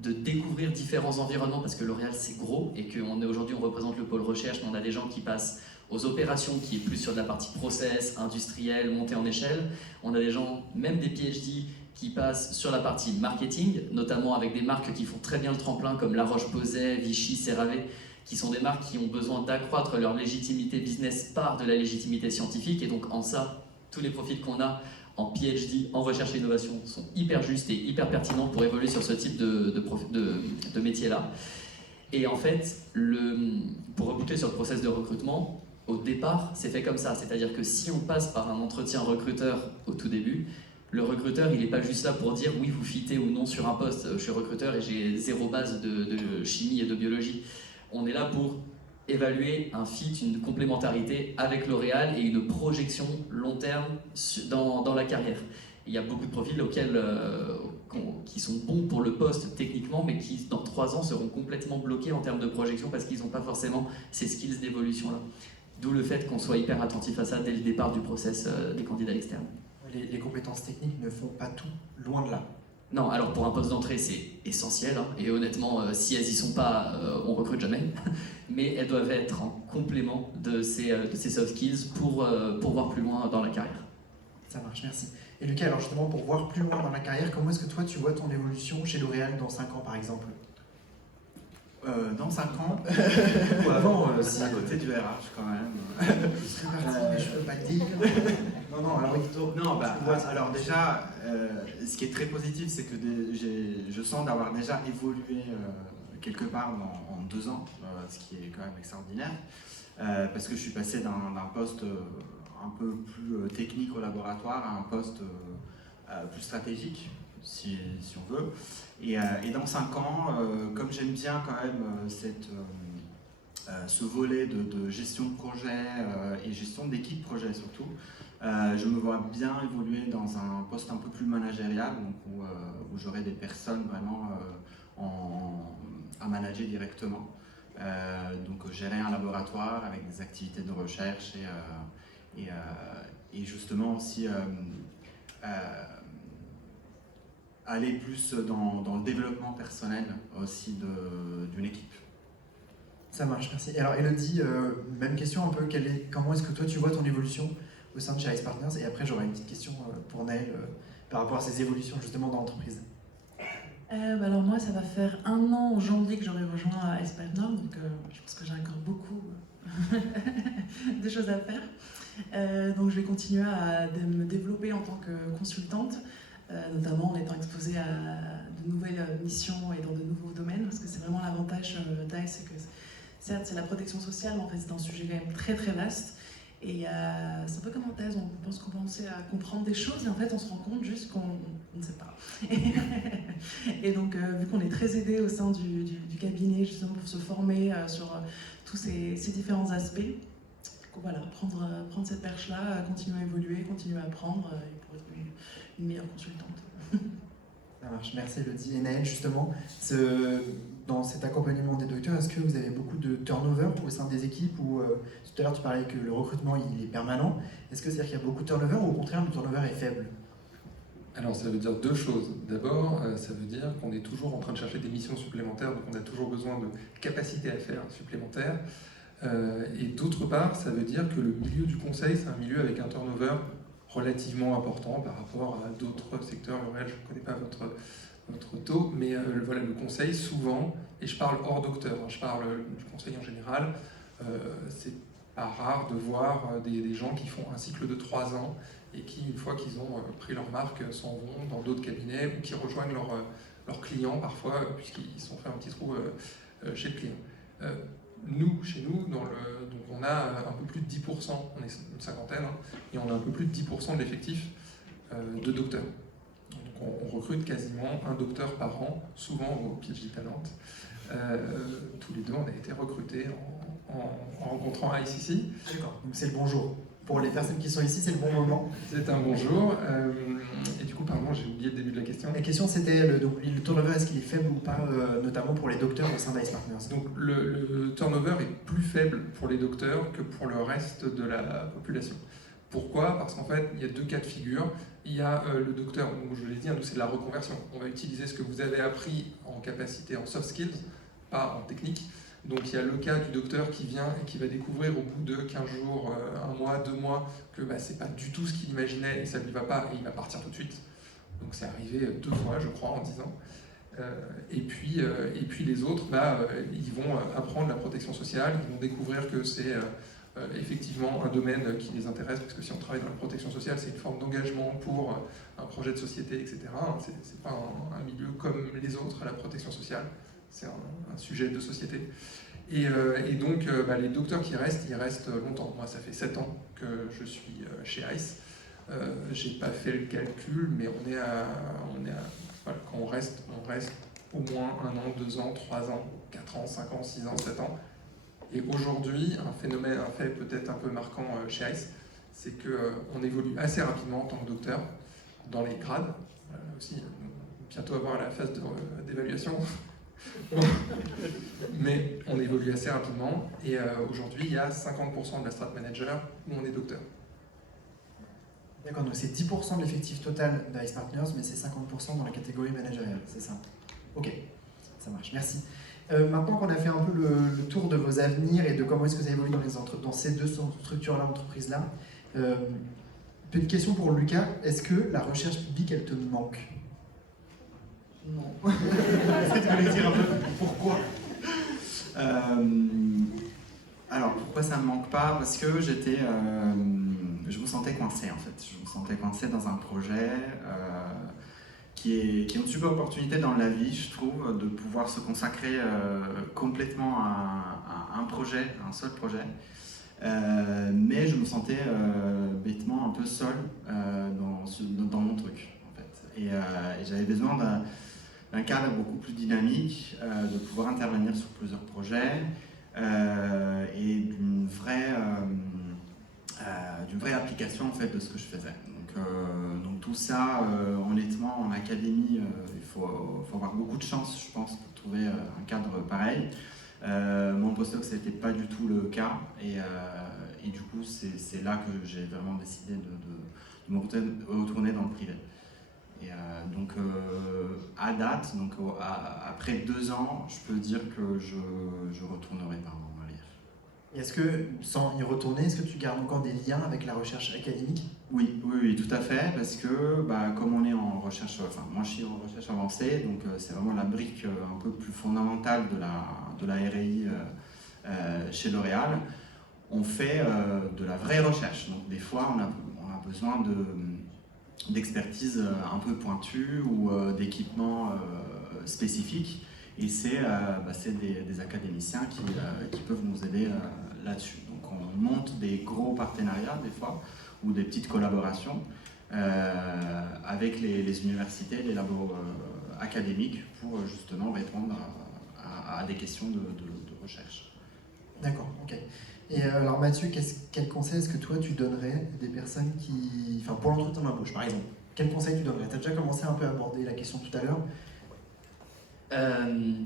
de découvrir différents environnements, parce que L'Oréal, c'est gros, et qu'aujourd'hui, on représente le pôle recherche, mais on a des gens qui passent aux opérations, qui est plus sur de la partie process, industrielle, montée en échelle. On a des gens, même des PhD, qui passent sur la partie marketing, notamment avec des marques qui font très bien le tremplin, comme La Roche-Posay, Vichy, CeraVe, qui sont des marques qui ont besoin d'accroître leur légitimité business par de la légitimité scientifique. Et donc en ça, tous les profils qu'on a en PhD, en recherche et innovation, sont hyper justes et hyper pertinents pour évoluer sur ce type de métier-là. Et en fait, pour reboucler sur le process de recrutement, au départ, c'est fait comme ça. C'est-à-dire que si on passe par un entretien recruteur au tout début, le recruteur, il n'est pas juste là pour dire oui, vous fitez ou non sur un poste. Je suis recruteur et j'ai zéro base de chimie et de biologie. On est là pour évaluer un fit, une complémentarité avec L'Oréal et une projection long terme dans la carrière. Il y a beaucoup de profils qui sont bons pour le poste techniquement, mais qui dans 3 ans seront complètement bloqués en termes de projection parce qu'ils n'ont pas forcément ces skills d'évolution-là. D'où le fait qu'on soit hyper attentif à ça dès le départ du process des candidats externes. Les compétences techniques ne font pas tout, loin de là. Non, alors pour un poste d'entrée, c'est essentiel, hein, et honnêtement, si elles y sont pas, on recrute jamais, mais elles doivent être en complément de ces soft skills pour voir plus loin dans la carrière. Ça marche, merci. Et Lucas, alors justement, pour voir plus loin dans la carrière, comment est-ce que toi tu vois ton évolution chez L'Oréal dans 5 ans par exemple? Dans 5 ans, Ou avant, si... à côté du RH quand même. Je suis parti, mais je peux pas le dire. Non, alors Non, alors déjà, ce qui est très positif, c'est que je sens d'avoir déjà évolué quelque part en 2 ans, ce qui est quand même extraordinaire, parce que je suis passé d'un poste un peu plus technique au laboratoire à un poste plus stratégique, si on veut. Et dans 5 ans, comme j'aime bien quand même ce volet de gestion de projet et gestion d'équipe projet surtout, je me vois bien évoluer dans un poste un peu plus managérial, donc où j'aurai des personnes vraiment à manager directement. Donc gérer un laboratoire avec des activités de recherche et justement aussi aller plus dans le développement personnel aussi d'une équipe. Ça marche, merci. Et alors Elodie, même question un peu, comment est-ce que toi tu vois ton évolution au sein de chez Ice Partners? Et après j'aurai une petite question pour Naël par rapport à ces évolutions justement dans l'entreprise. Alors moi ça va faire 1 an en janvier que j'aurai rejoint Ice Partners, donc je pense que j'ai encore beaucoup de choses à faire. Donc je vais continuer à me développer en tant que consultante, notamment en étant exposée à de nouvelles missions et dans de nouveaux domaines, parce que c'est vraiment l'avantage d'ICE, c'est que certes c'est la protection sociale, mais en fait c'est un sujet quand même très très vaste, Et c'est un peu comme en thèse, on pense qu'on pensait à comprendre des choses et en fait on se rend compte juste qu'on ne sait pas. Et donc vu qu'on est très aidé au sein du cabinet justement pour se former sur tous ces différents aspects, donc voilà, prendre cette perche-là, continuer à évoluer, continuer à apprendre et pour être une meilleure consultante. Ça marche, merci Elodie. Et Naël, justement, dans cet accompagnement des docteurs, est-ce que vous avez beaucoup de turnover au sein des équipes ou tout à l'heure tu parlais que le recrutement il est permanent. Est-ce que c'est-à-dire qu'il y a beaucoup de turnover ou au contraire le turnover est faible? Alors ça veut dire deux choses. D'abord, ça veut dire qu'on est toujours en train de chercher des missions supplémentaires, donc on a toujours besoin de capacités à faire supplémentaires. Et d'autre part, ça veut dire que le milieu du conseil, c'est un milieu avec un turnover relativement important par rapport à d'autres secteurs. L'Oréal, je ne connais pas votre taux, mais voilà, le conseil, souvent, et je parle hors docteur, je parle du conseil en général, c'est pas rare de voir des gens qui font un cycle de 3 ans et qui, une fois qu'ils ont pris leur marque, s'en vont dans d'autres cabinets ou qui rejoignent leurs clients parfois, puisqu'ils se sont fait un petit trou chez le client. Chez nous, donc on a un peu plus de 10%, on est une cinquantaine, et on a un peu plus de 10% de l'effectif de docteurs. Donc on recrute quasiment un docteur par an, souvent au PhD Talent. Tous les deux, on a été recrutés en rencontrant ICC. D'accord, donc c'est le bonjour. Pour les personnes qui sont ici, c'est le bon moment. C'est un bonjour. Et du coup, pardon, j'ai oublié le début de la question. La question c'était le turnover, est-ce qu'il est faible ou pas, notamment pour les docteurs au sein d'Ice Partners? Donc le turnover est plus faible pour les docteurs que pour le reste de la population. Pourquoi? Parce qu'en fait, il y a deux cas de figure. Il y a le docteur, donc je l'ai dit, nous c'est de la reconversion. On va utiliser ce que vous avez appris en capacité, en soft skills, pas en technique. Donc il y a le cas du docteur qui vient et qui va découvrir au bout de 15 jours, 1 mois, 2 mois, que c'est pas du tout ce qu'il imaginait et ça lui va pas et il va partir tout de suite. Donc c'est arrivé 2 fois, je crois, en 10 ans. Et puis les autres, ils vont apprendre la protection sociale, ils vont découvrir que c'est effectivement un domaine qui les intéresse, parce que si on travaille dans la protection sociale, c'est une forme d'engagement pour un projet de société, etc. C'est pas un milieu comme les autres à la protection sociale. C'est un sujet de société. Et donc, les docteurs qui restent, ils restent longtemps. Moi, ça fait 7 ans que je suis chez ICE. J'ai pas fait le calcul, mais voilà, quand on reste au moins 1 an, 2 ans, 3 ans, 4 ans, 5 ans, 6 ans, 7 ans. Et aujourd'hui, un fait peut-être un peu marquant chez ICE, c'est qu'on évolue assez rapidement en tant que docteur dans les grades. Aussi, bientôt avoir la phase d'évaluation. Mais on évolue assez rapidement et aujourd'hui il y a 50% de la strat manager où on est docteur. D'accord, donc c'est 10% de l'effectif total d'Ice Partners, mais c'est 50% dans la catégorie managériale, c'est ça? Ok, ça marche, merci. Maintenant qu'on a fait un peu le tour de vos avenirs et de comment est-ce que ça évolue dans ces deux structures-là, entreprises-là, petite question pour Lucas, est-ce que la recherche publique, elle te manque? Non. Est-ce que tu peux nous dire un peu pourquoi? Alors, pourquoi ça ne me manque pas? Parce que je me sentais coincé en fait. Je me sentais coincé dans un projet qui est une super opportunité dans la vie, je trouve, de pouvoir se consacrer complètement à un projet, à un seul projet. Mais je me sentais bêtement un peu seul dans mon truc en fait. Et j'avais besoin d'un cadre beaucoup plus dynamique, de pouvoir intervenir sur plusieurs projets et d'une vraie application en fait, de ce que je faisais. Donc tout ça, honnêtement, en académie, il faut avoir beaucoup de chance, je pense, pour trouver un cadre pareil. Mon postdoc, ce n'était pas du tout le cas, et du coup, c'est là que j'ai vraiment décidé de me retourner dans le privé. Et donc à date, donc après 2 ans, je peux dire que je retournerai pas en lire. Est-ce que, sans y retourner, est-ce que tu gardes encore des liens avec la recherche académique? Oui, tout à fait, parce que comme on est en recherche, moi je suis en recherche avancée, donc c'est vraiment la brique un peu plus fondamentale de la RI chez L'Oréal. On fait de la vraie recherche, donc des fois on a besoin d'expertise un peu pointue ou d'équipements spécifiques, et c'est des académiciens qui peuvent nous aider là-dessus. Donc on monte des gros partenariats des fois, ou des petites collaborations avec les universités, les labos académiques pour justement répondre à des questions de recherche. D'accord, ok. Et alors Mathieu, quel conseil est-ce que toi tu donnerais à des personnes qui... Enfin pour l'entretien d'embauche par exemple, quel conseil tu donnerais? Tu as déjà commencé un peu à aborder la question tout à l'heure.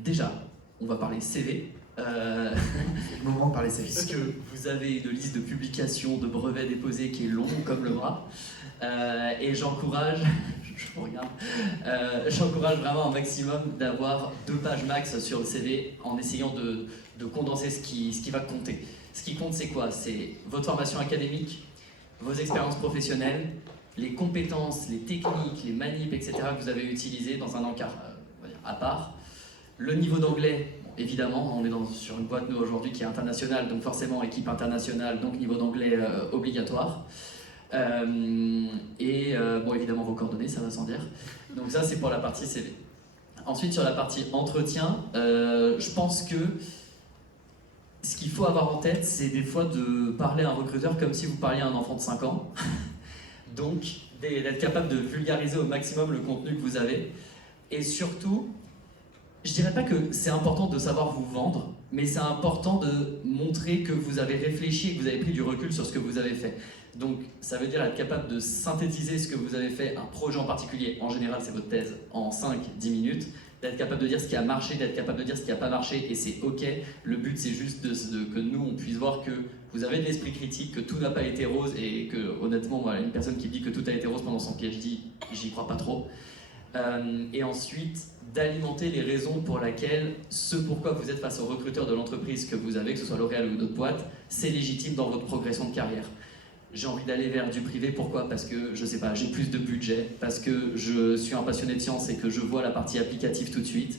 Déjà, on va parler CV. C'est le moment de parler CV. Puisque vous avez une liste de publications, de brevets déposés qui est long comme le bras. Et j'encourage, je vous regarde, j'encourage vraiment un maximum d'avoir 2 pages max sur le CV en essayant de condenser ce qui va compter. Ce qui compte, c'est quoi? C'est votre formation académique, vos expériences professionnelles, les compétences, les techniques, les manips, etc. que vous avez utilisées dans un encart on va dire, à part. Le niveau d'anglais, bon, évidemment, on est sur une boîte nous aujourd'hui qui est internationale, donc forcément équipe internationale, donc niveau d'anglais obligatoire. Bon, évidemment vos coordonnées, ça va sans dire. Donc ça, c'est pour la partie CV. Ensuite, sur la partie entretien, je pense que ce qu'il faut avoir en tête, c'est des fois de parler à un recruteur comme si vous parliez à un enfant de 5 ans. Donc, d'être capable de vulgariser au maximum le contenu que vous avez. Et surtout, je dirais pas que c'est important de savoir vous vendre, mais c'est important de montrer que vous avez réfléchi et que vous avez pris du recul sur ce que vous avez fait. Donc, ça veut dire être capable de synthétiser ce que vous avez fait, un projet en particulier, en général c'est votre thèse, en 5-10 minutes, d'être capable de dire ce qui a marché, d'être capable de dire ce qui n'a pas marché, et c'est ok. Le but c'est juste que nous on puisse voir que vous avez de l'esprit critique, que tout n'a pas été rose, et que honnêtement, voilà, une personne qui dit que tout a été rose pendant son PhD, j'y crois pas trop. Et ensuite, d'alimenter les raisons pour lesquelles ce pourquoi vous êtes face au recruteur de l'entreprise que vous avez, que ce soit L'Oréal ou d'autres boîtes, c'est légitime dans votre progression de carrière. J'ai envie d'aller vers du privé, pourquoi? Parce que, je sais pas, j'ai plus de budget, parce que je suis un passionné de science et que je vois la partie applicative tout de suite,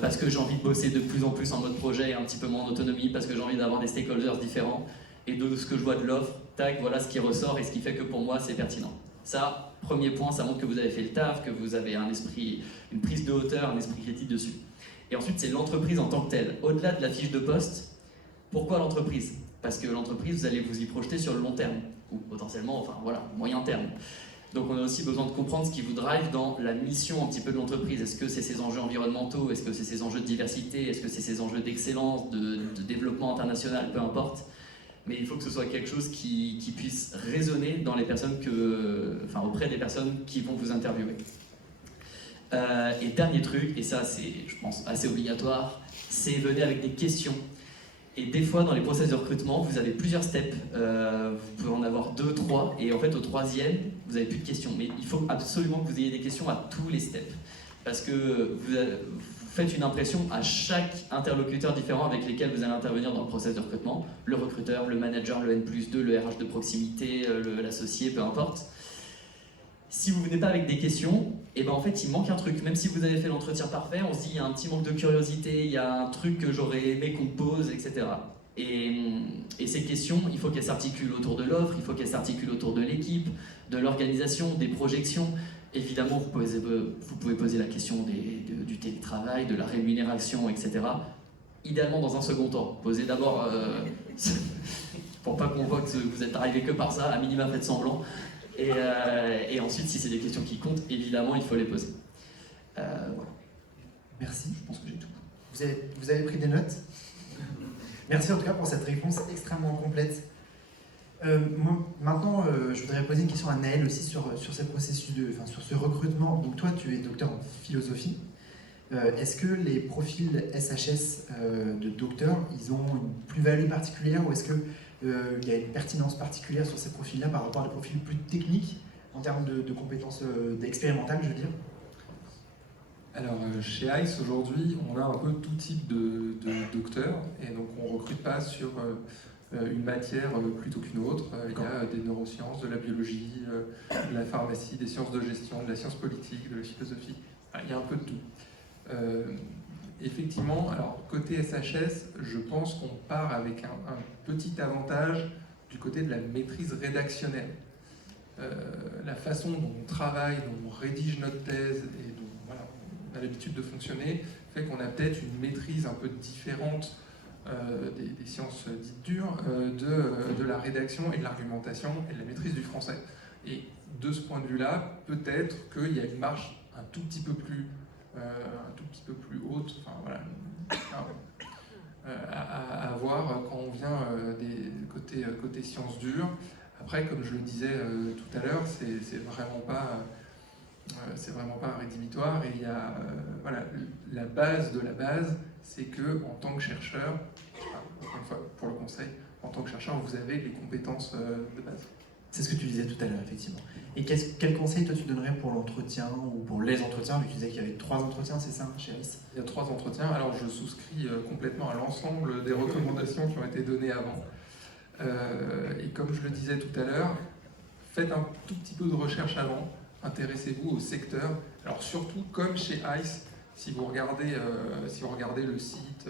parce que j'ai envie de bosser de plus en plus en mode projet et un petit peu moins en autonomie, parce que j'ai envie d'avoir des stakeholders différents, et de ce que je vois de l'offre, tac, voilà ce qui ressort et ce qui fait que pour moi c'est pertinent. Ça, premier point, ça montre que vous avez fait le taf, que vous avez un esprit, une prise de hauteur, un esprit critique dessus. Et ensuite, c'est l'entreprise en tant que telle. Au-delà de la fiche de poste, pourquoi l'entreprise? Parce que l'entreprise, vous allez vous y projeter sur le long terme, ou potentiellement, enfin voilà, moyen terme. Donc on a aussi besoin de comprendre ce qui vous drive dans la mission un petit peu de l'entreprise. Est-ce que c'est ces enjeux environnementaux? Est-ce que c'est ces enjeux de diversité? Est-ce que c'est ces enjeux d'excellence, de développement international? Peu importe. Mais il faut que ce soit quelque chose qui puisse résonner dans les personnes auprès des personnes qui vont vous interviewer. Et dernier truc, et ça c'est, je pense, assez obligatoire, c'est venez avec des questions. Et des fois, dans les process de recrutement, vous avez plusieurs steps. Vous pouvez en avoir 2, 3, et en fait, au 3e, vous n'avez plus de questions. Mais il faut absolument que vous ayez des questions à tous les steps. Parce que vous faites une impression à chaque interlocuteur différent avec lesquels vous allez intervenir dans le process de recrutement. Le recruteur, le manager, le N+2, le RH de proximité, l'associé, peu importe. Si vous venez pas avec des questions, et ben en fait il manque un truc. Même si vous avez fait l'entretien parfait, on se dit il y a un petit manque de curiosité, il y a un truc que j'aurais aimé qu'on pose, etc. Et ces questions, il faut qu'elles s'articulent autour de l'offre, il faut qu'elles s'articulent autour de l'équipe, de l'organisation, des projections. Évidemment, vous pouvez poser la question du télétravail, de la rémunération, etc. Idéalement dans un second temps. Posez d'abord, pour pas qu'on voit que vous êtes arrivé que par ça, à minima faites semblant. Et ensuite, si c'est des questions qui comptent, évidemment, il faut les poser. Voilà. Merci, je pense que j'ai tout. Vous avez pris des notes? Merci en tout cas pour cette réponse extrêmement complète. Maintenant, je voudrais poser une question à Naël aussi sur ce processus, sur ce recrutement. Donc toi, tu es docteur en philosophie. Est-ce que les profils SHS de docteurs, ils ont une plus-value particulière ou est-ce qu'il y a une pertinence particulière sur ces profils-là par rapport à des profils plus techniques en termes de compétences expérimentales, je veux dire? Alors, chez ICE, aujourd'hui, on a un peu tout type de docteurs, et donc on ne recrute pas sur une matière plutôt qu'une autre. Il y a des neurosciences, de la biologie, de la pharmacie, des sciences de gestion, de la science politique, de la philosophie. Il y a un peu de tout. Effectivement, alors côté SHS, je pense qu'on part avec un petit avantage du côté de la maîtrise rédactionnelle. La façon dont on travaille, dont on rédige notre thèse et dont on a l'habitude de fonctionner fait qu'on a peut-être une maîtrise un peu différente des sciences dites dures, de la rédaction et de l'argumentation et de la maîtrise du français. Et de ce point de vue-là, peut-être qu'il y a une marche un tout petit peu plus haute, enfin, voilà, à avoir quand on vient des côté sciences dures. Après, comme je le disais tout à l'heure, c'est vraiment pas rédhibitoire. Et il y a voilà, la base de la base, c'est que en tant que chercheur, encore une fois pour le conseil, en tant que chercheur, vous avez les compétences de base. C'est ce que tu disais tout à l'heure, effectivement. Et quel conseil, toi, tu donnerais pour l'entretien ou pour les entretiens? Tu disais qu'il y avait 3 entretiens, c'est ça, chez ICE? Il y a 3 entretiens. Alors, je souscris complètement à l'ensemble des recommandations qui ont été données avant. Et comme je le disais tout à l'heure, faites un tout petit peu de recherche avant. Intéressez-vous au secteur. Alors, surtout, comme chez ICE, si vous regardez le site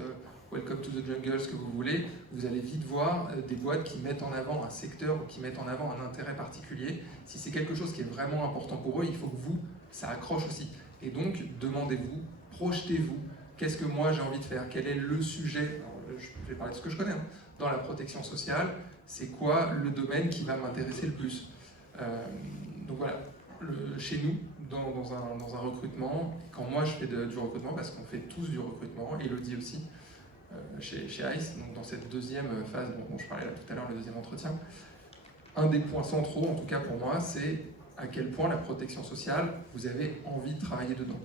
Welcome to the Jungle, ce que vous voulez, vous allez vite voir des boîtes qui mettent en avant un secteur ou qui mettent en avant un intérêt particulier. Si c'est quelque chose qui est vraiment important pour eux, il faut que vous, ça accroche aussi. Et donc, demandez-vous, projetez-vous, qu'est-ce que moi j'ai envie de faire? Quel est le sujet? Alors, je vais parler de ce que je connais. Dans la protection sociale, c'est quoi le domaine qui va m'intéresser le plus? Donc voilà, chez nous, dans un recrutement, quand moi je fais du recrutement, parce qu'on fait tous du recrutement, Elodie aussi, chez ICE, donc dans cette deuxième phase dont je parlais là tout à l'heure, le deuxième entretien, un des points centraux, en tout cas pour moi, c'est à quel point la protection sociale, vous avez envie de travailler dedans.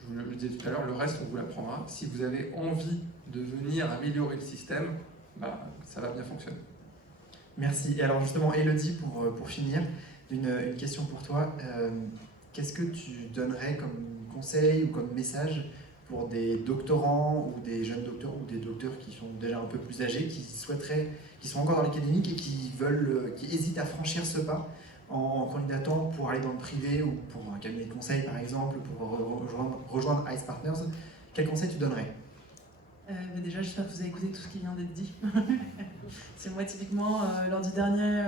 Je vous le disais tout à l'heure, le reste on vous l'apprendra. Si vous avez envie de venir améliorer le système, bah, ça va bien fonctionner. Merci. Et alors justement, Elodie, pour finir, une question pour toi. Qu'est-ce que tu donnerais comme conseil ou comme message pour des doctorants ou des jeunes docteurs ou des docteurs qui sont déjà un peu plus âgés, qui sont encore dans l'académique et qui hésitent à franchir ce pas en candidatant pour aller dans le privé ou pour un cabinet de conseil par exemple, pour rejoindre ICE Partners? Quel conseil tu donnerais? Déjà, j'espère que vous avez écouté tout ce qui vient d'être dit. C'est moi, typiquement, lors du dernier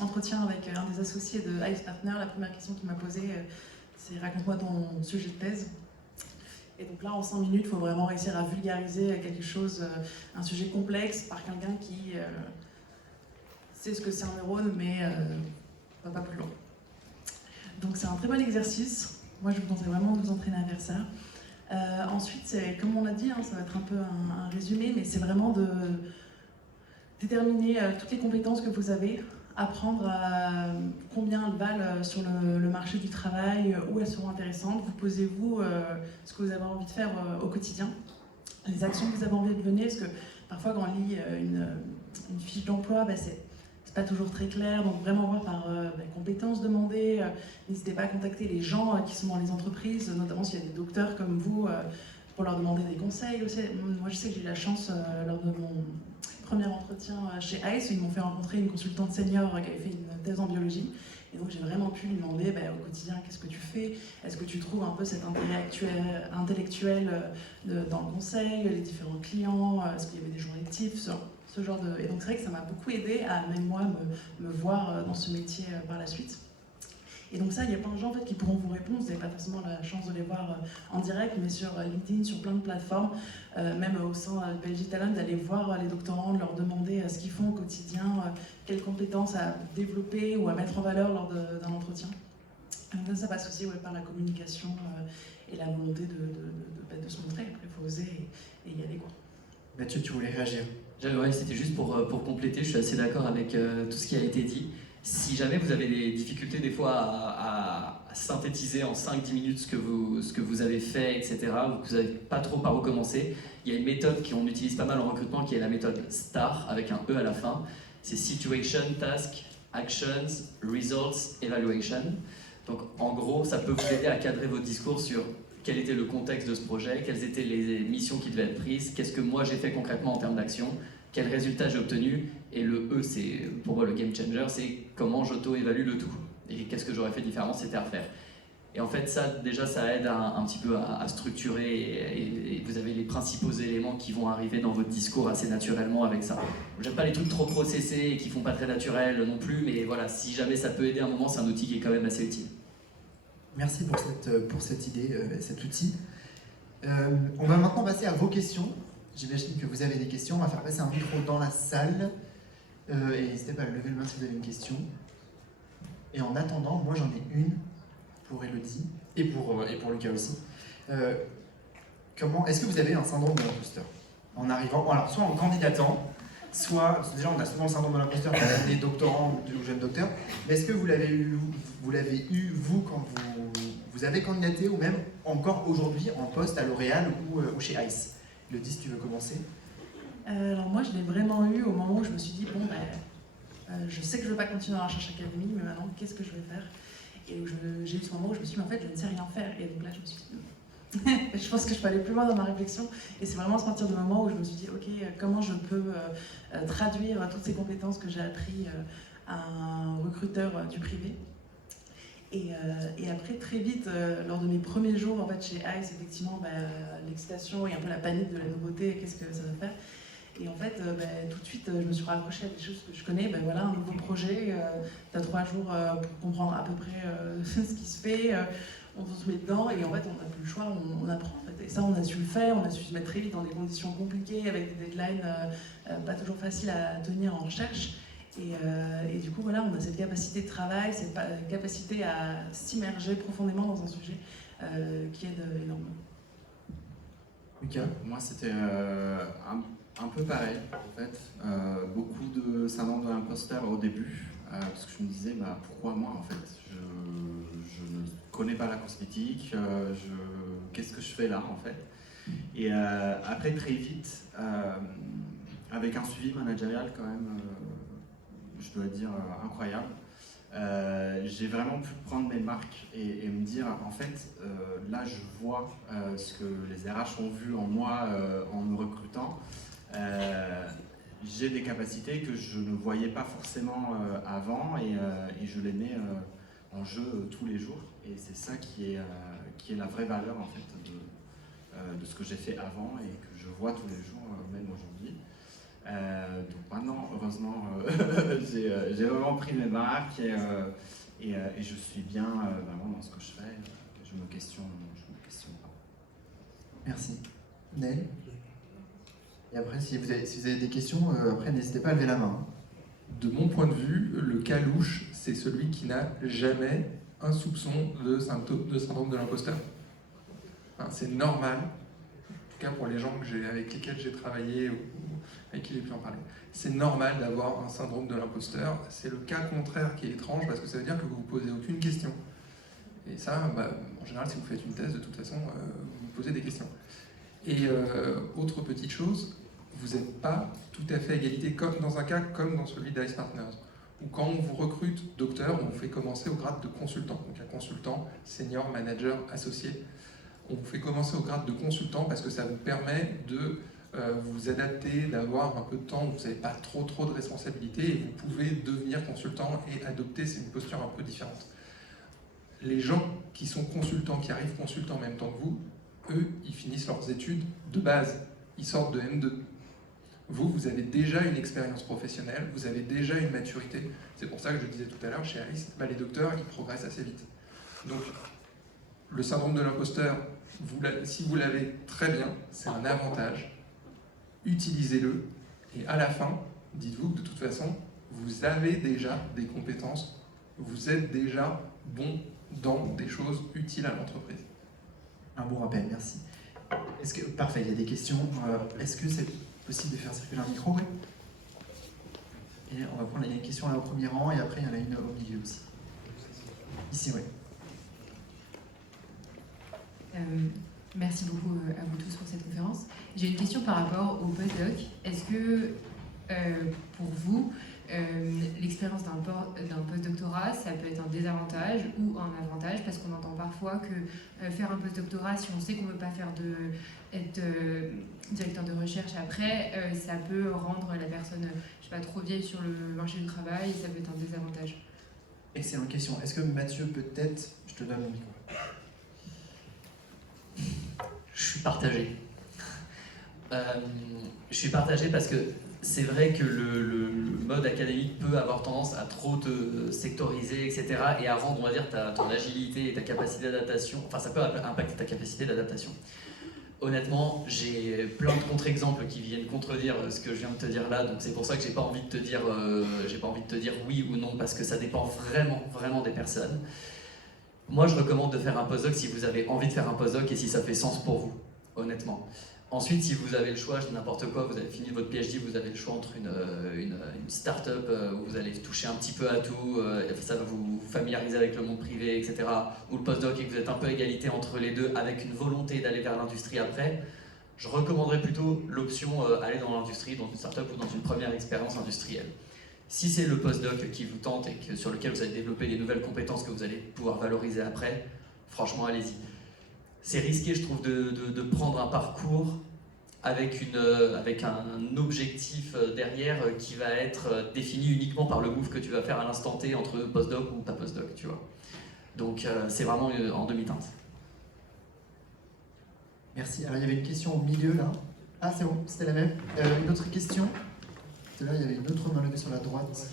entretien avec un des associés de ICE Partners, la première question qu'il m'a posée, c'est « Raconte-moi ton sujet de thèse ». Et donc là, en 5 minutes, il faut vraiment réussir à vulgariser quelque chose, un sujet complexe, par quelqu'un qui sait ce que c'est un neurone, mais va pas plus loin. Donc c'est un très bon exercice. Moi, je vous conseille vraiment de vous entraîner à faire ça. Ensuite, c'est, comme on l'a dit, ça va être un peu un résumé, mais c'est vraiment de déterminer toutes les compétences que vous avez, apprendre combien elles valent sur le marché du travail, où elles seront intéressantes. Vous posez-vous ce que vous avez envie de faire au quotidien, les actions que vous avez envie de mener, parce que parfois quand on lit une fiche d'emploi, c'est pas toujours très clair, donc vraiment voir par compétences demandées. N'hésitez pas à contacter les gens qui sont dans les entreprises, notamment s'il y a des docteurs comme vous, pour leur demander des conseils aussi. Moi je sais que j'ai eu la chance lors de mon premier entretien chez ICE, ils m'ont fait rencontrer une consultante senior qui avait fait une thèse en biologie. Et donc j'ai vraiment pu lui demander au quotidien qu'est-ce que tu fais, est-ce que tu trouves un peu cet intérêt intellectuel dans le conseil, les différents clients, est-ce qu'il y avait des jours lectifs, ce genre de... Et donc c'est vrai que ça m'a beaucoup aidé à même moi me voir dans ce métier par la suite. Et donc ça, il y a plein de gens en fait, qui pourront vous répondre, vous n'avez pas forcément la chance de les voir en direct, mais sur LinkedIn, sur plein de plateformes, même au sein de Belgique Talent, d'aller voir les doctorants, de leur demander ce qu'ils font au quotidien, quelles compétences à développer ou à mettre en valeur lors d'un entretien. Donc ça passe aussi par la communication et la volonté de se montrer. Après, il faut oser et y aller, quoi. Mathieu, tu voulais réagir? Ouais, c'était juste pour compléter, je suis assez d'accord avec tout ce qui a été dit. Si jamais vous avez des difficultés des fois à synthétiser en 5-10 minutes ce que vous avez fait, etc., ou que vous n'avez pas trop par où commencer, il y a une méthode qu'on utilise pas mal en recrutement qui est la méthode STAR, avec un E à la fin. C'est Situation, Task, Actions, Results, Evaluation. Donc en gros, ça peut vous aider à cadrer votre discours sur quel était le contexte de ce projet, quelles étaient les missions qui devaient être prises, qu'est-ce que moi j'ai fait concrètement en termes d'action, quels résultats j'ai obtenus, et le E, c'est pour moi le game changer, c'est comment j'auto-évalue le tout, et qu'est-ce que j'aurais fait différemment, c'était à refaire. Et en fait, ça, déjà, ça aide un petit peu à structurer, et vous avez les principaux éléments qui vont arriver dans votre discours assez naturellement avec ça. J'aime pas les trucs trop processés et qui font pas très naturel non plus, mais voilà, si jamais ça peut aider à un moment, c'est un outil qui est quand même assez utile. Merci pour cette idée, cet outil. On va maintenant passer à vos questions. j'imagine que vous avez des questions. On va faire passer un micro dans la salle. Et n'hésitez pas à lever le main si vous avez une question. Et en attendant, moi j'en ai une pour Elodie et pour Lucas aussi. Est-ce que vous avez un syndrome de l'imposteur en arrivant, alors soit en candidatant, soit, déjà on a souvent le syndrome de l'imposteur quand on est doctorant ou jeune docteur, mais est-ce que vous l'avez eu vous quand vous avez candidaté ou même encore aujourd'hui en poste à L'Oréal ou chez ICE? Elodie, si tu veux commencer. Alors moi je l'ai vraiment eu au moment où je me suis dit bon je sais que je ne veux pas continuer dans la recherche académique, mais maintenant qu'est-ce que je vais faire? Et j'ai eu ce moment où je me suis dit mais en fait je ne sais rien faire, et donc là je me suis dit je pense que je peux aller plus loin dans ma réflexion, et c'est vraiment à partir du moment où je me suis dit ok, comment je peux traduire toutes ces compétences que j'ai apprises à un recruteur du privé. Et après, très vite, lors de mes premiers jours en fait, chez ICE, effectivement, l'excitation et un peu la panique de la nouveauté, qu'est-ce que ça va faire. Et en fait, tout de suite, je me suis raccrochée à des choses que je connais. Voilà, un nouveau projet, tu as 3 jours pour comprendre à peu près ce qui se fait. On se met dedans et en fait, on n'a plus le choix, on apprend. En fait. Et ça, on a su le faire, on a su se mettre très vite dans des conditions compliquées, avec des deadlines pas toujours faciles à tenir en recherche. Et du coup, voilà, on a cette capacité de travail, cette capacité à s'immerger profondément dans un sujet qui aide énormément. Lucas? Moi, c'était un peu pareil, en fait. Beaucoup de syndrome de l'imposteur au début, parce que je me disais, pourquoi moi, en fait? Je ne connais pas la cosmétique, qu'est-ce que je fais là, en fait? Et après, très vite, avec un suivi managérial quand même, je dois dire, incroyable, j'ai vraiment pu prendre mes marques et me dire, en fait, là je vois ce que les RH ont vu en moi en me recrutant. J'ai des capacités que je ne voyais pas forcément avant, et je les mets en jeu tous les jours, et c'est ça qui est la vraie valeur en fait de ce que j'ai fait avant et que je vois tous les jours, même aujourd'hui. Donc maintenant, heureusement, j'ai vraiment pris mes marques et je suis bien vraiment dans ce que je fais. Je me questionne pas. Merci. Nel? Et après, si vous avez des questions, après n'hésitez pas à lever la main. De mon point de vue, le cas louche, c'est celui qui n'a jamais un soupçon de syndrome de l'imposteur. Enfin, c'est normal, en tout cas pour les gens avec lesquels j'ai travaillé ou avec qui j'ai pu en parler. C'est normal d'avoir un syndrome de l'imposteur. C'est le cas contraire qui est étrange, parce que ça veut dire que vous ne vous posez aucune question. Et ça, en général, si vous faites une thèse, de toute façon, vous vous posez des questions. Et autre petite chose, vous n'êtes pas tout à fait à égalité, comme dans un cas comme dans celui d'ICE Partners, où quand on vous recrute docteur, on vous fait commencer au grade de consultant. Donc un consultant, senior, manager, associé. On vous fait commencer au grade de consultant parce que ça vous permet de vous adapter, d'avoir un peu de temps où vous n'avez pas trop de responsabilités, et vous pouvez devenir consultant et adopter une posture un peu différente. Les gens qui sont consultants, qui arrivent consultants en même temps que vous, eux, ils finissent leurs études de base, ils sortent de M2. Vous avez déjà une expérience professionnelle, vous avez déjà une maturité. C'est pour ça que je disais tout à l'heure, chez ICE, les docteurs, ils progressent assez vite. Donc, le syndrome de l'imposteur, si vous l'avez très bien, c'est un avantage. Utilisez-le, et à la fin, dites-vous que de toute façon, vous avez déjà des compétences, vous êtes déjà bon dans des choses utiles à l'entreprise. Un bon rappel, merci. Parfait, il y a des questions. Est-ce que c'est possible de faire circuler un micro? Oui. Et on va prendre une question là au premier rang, et après il y en a une au milieu aussi. Ici, oui. Merci beaucoup à vous tous pour cette conférence. J'ai une question par rapport au postdoc. Est-ce que, pour vous, l'expérience d'un postdoctorat, ça peut être un désavantage ou un avantage? Parce qu'on entend parfois que faire un postdoctorat, si on sait qu'on ne veut pas être directeur de recherche après, ça peut rendre la personne, je sais pas, trop vieille sur le marché du travail, et ça peut être un désavantage. Excellente question. Est-ce que Mathieu, peut-être, je te donne le micro. Je suis partagé. Je suis partagé parce que c'est vrai que le mode académique peut avoir tendance à trop te sectoriser, etc. et à rendre, on va dire, ton agilité et ta capacité d'adaptation. Enfin, ça peut impacter ta capacité d'adaptation. Honnêtement, j'ai plein de contre-exemples qui viennent contredire ce que je viens de te dire là, donc c'est pour ça que j'ai pas envie de te dire oui ou non, parce que ça dépend vraiment des personnes. Moi, je recommande de faire un postdoc si vous avez envie de faire un postdoc et si ça fait sens pour vous, honnêtement. Ensuite, si vous avez le choix, je dis n'importe quoi, vous avez fini votre PhD, vous avez le choix entre une start-up où vous allez toucher un petit peu à tout, ça va vous familiariser avec le monde privé, etc. Ou le postdoc et que vous êtes un peu à égalité entre les deux avec une volonté d'aller vers l'industrie après, je recommanderais plutôt l'option aller dans l'industrie, dans une start-up ou dans une première expérience industrielle. Si c'est le postdoc qui vous tente et sur lequel vous allez développer les nouvelles compétences que vous allez pouvoir valoriser après, franchement, allez-y. C'est risqué, je trouve, de prendre un parcours avec un objectif derrière qui va être défini uniquement par le move que tu vas faire à l'instant T entre postdoc ou pas postdoc, tu vois. Donc c'est vraiment en demi-teinte. Merci. Alors il y avait une question au milieu là. Ah c'est bon, c'était la même. Une autre question. Tout à l'heure il y avait une autre main levée sur la droite.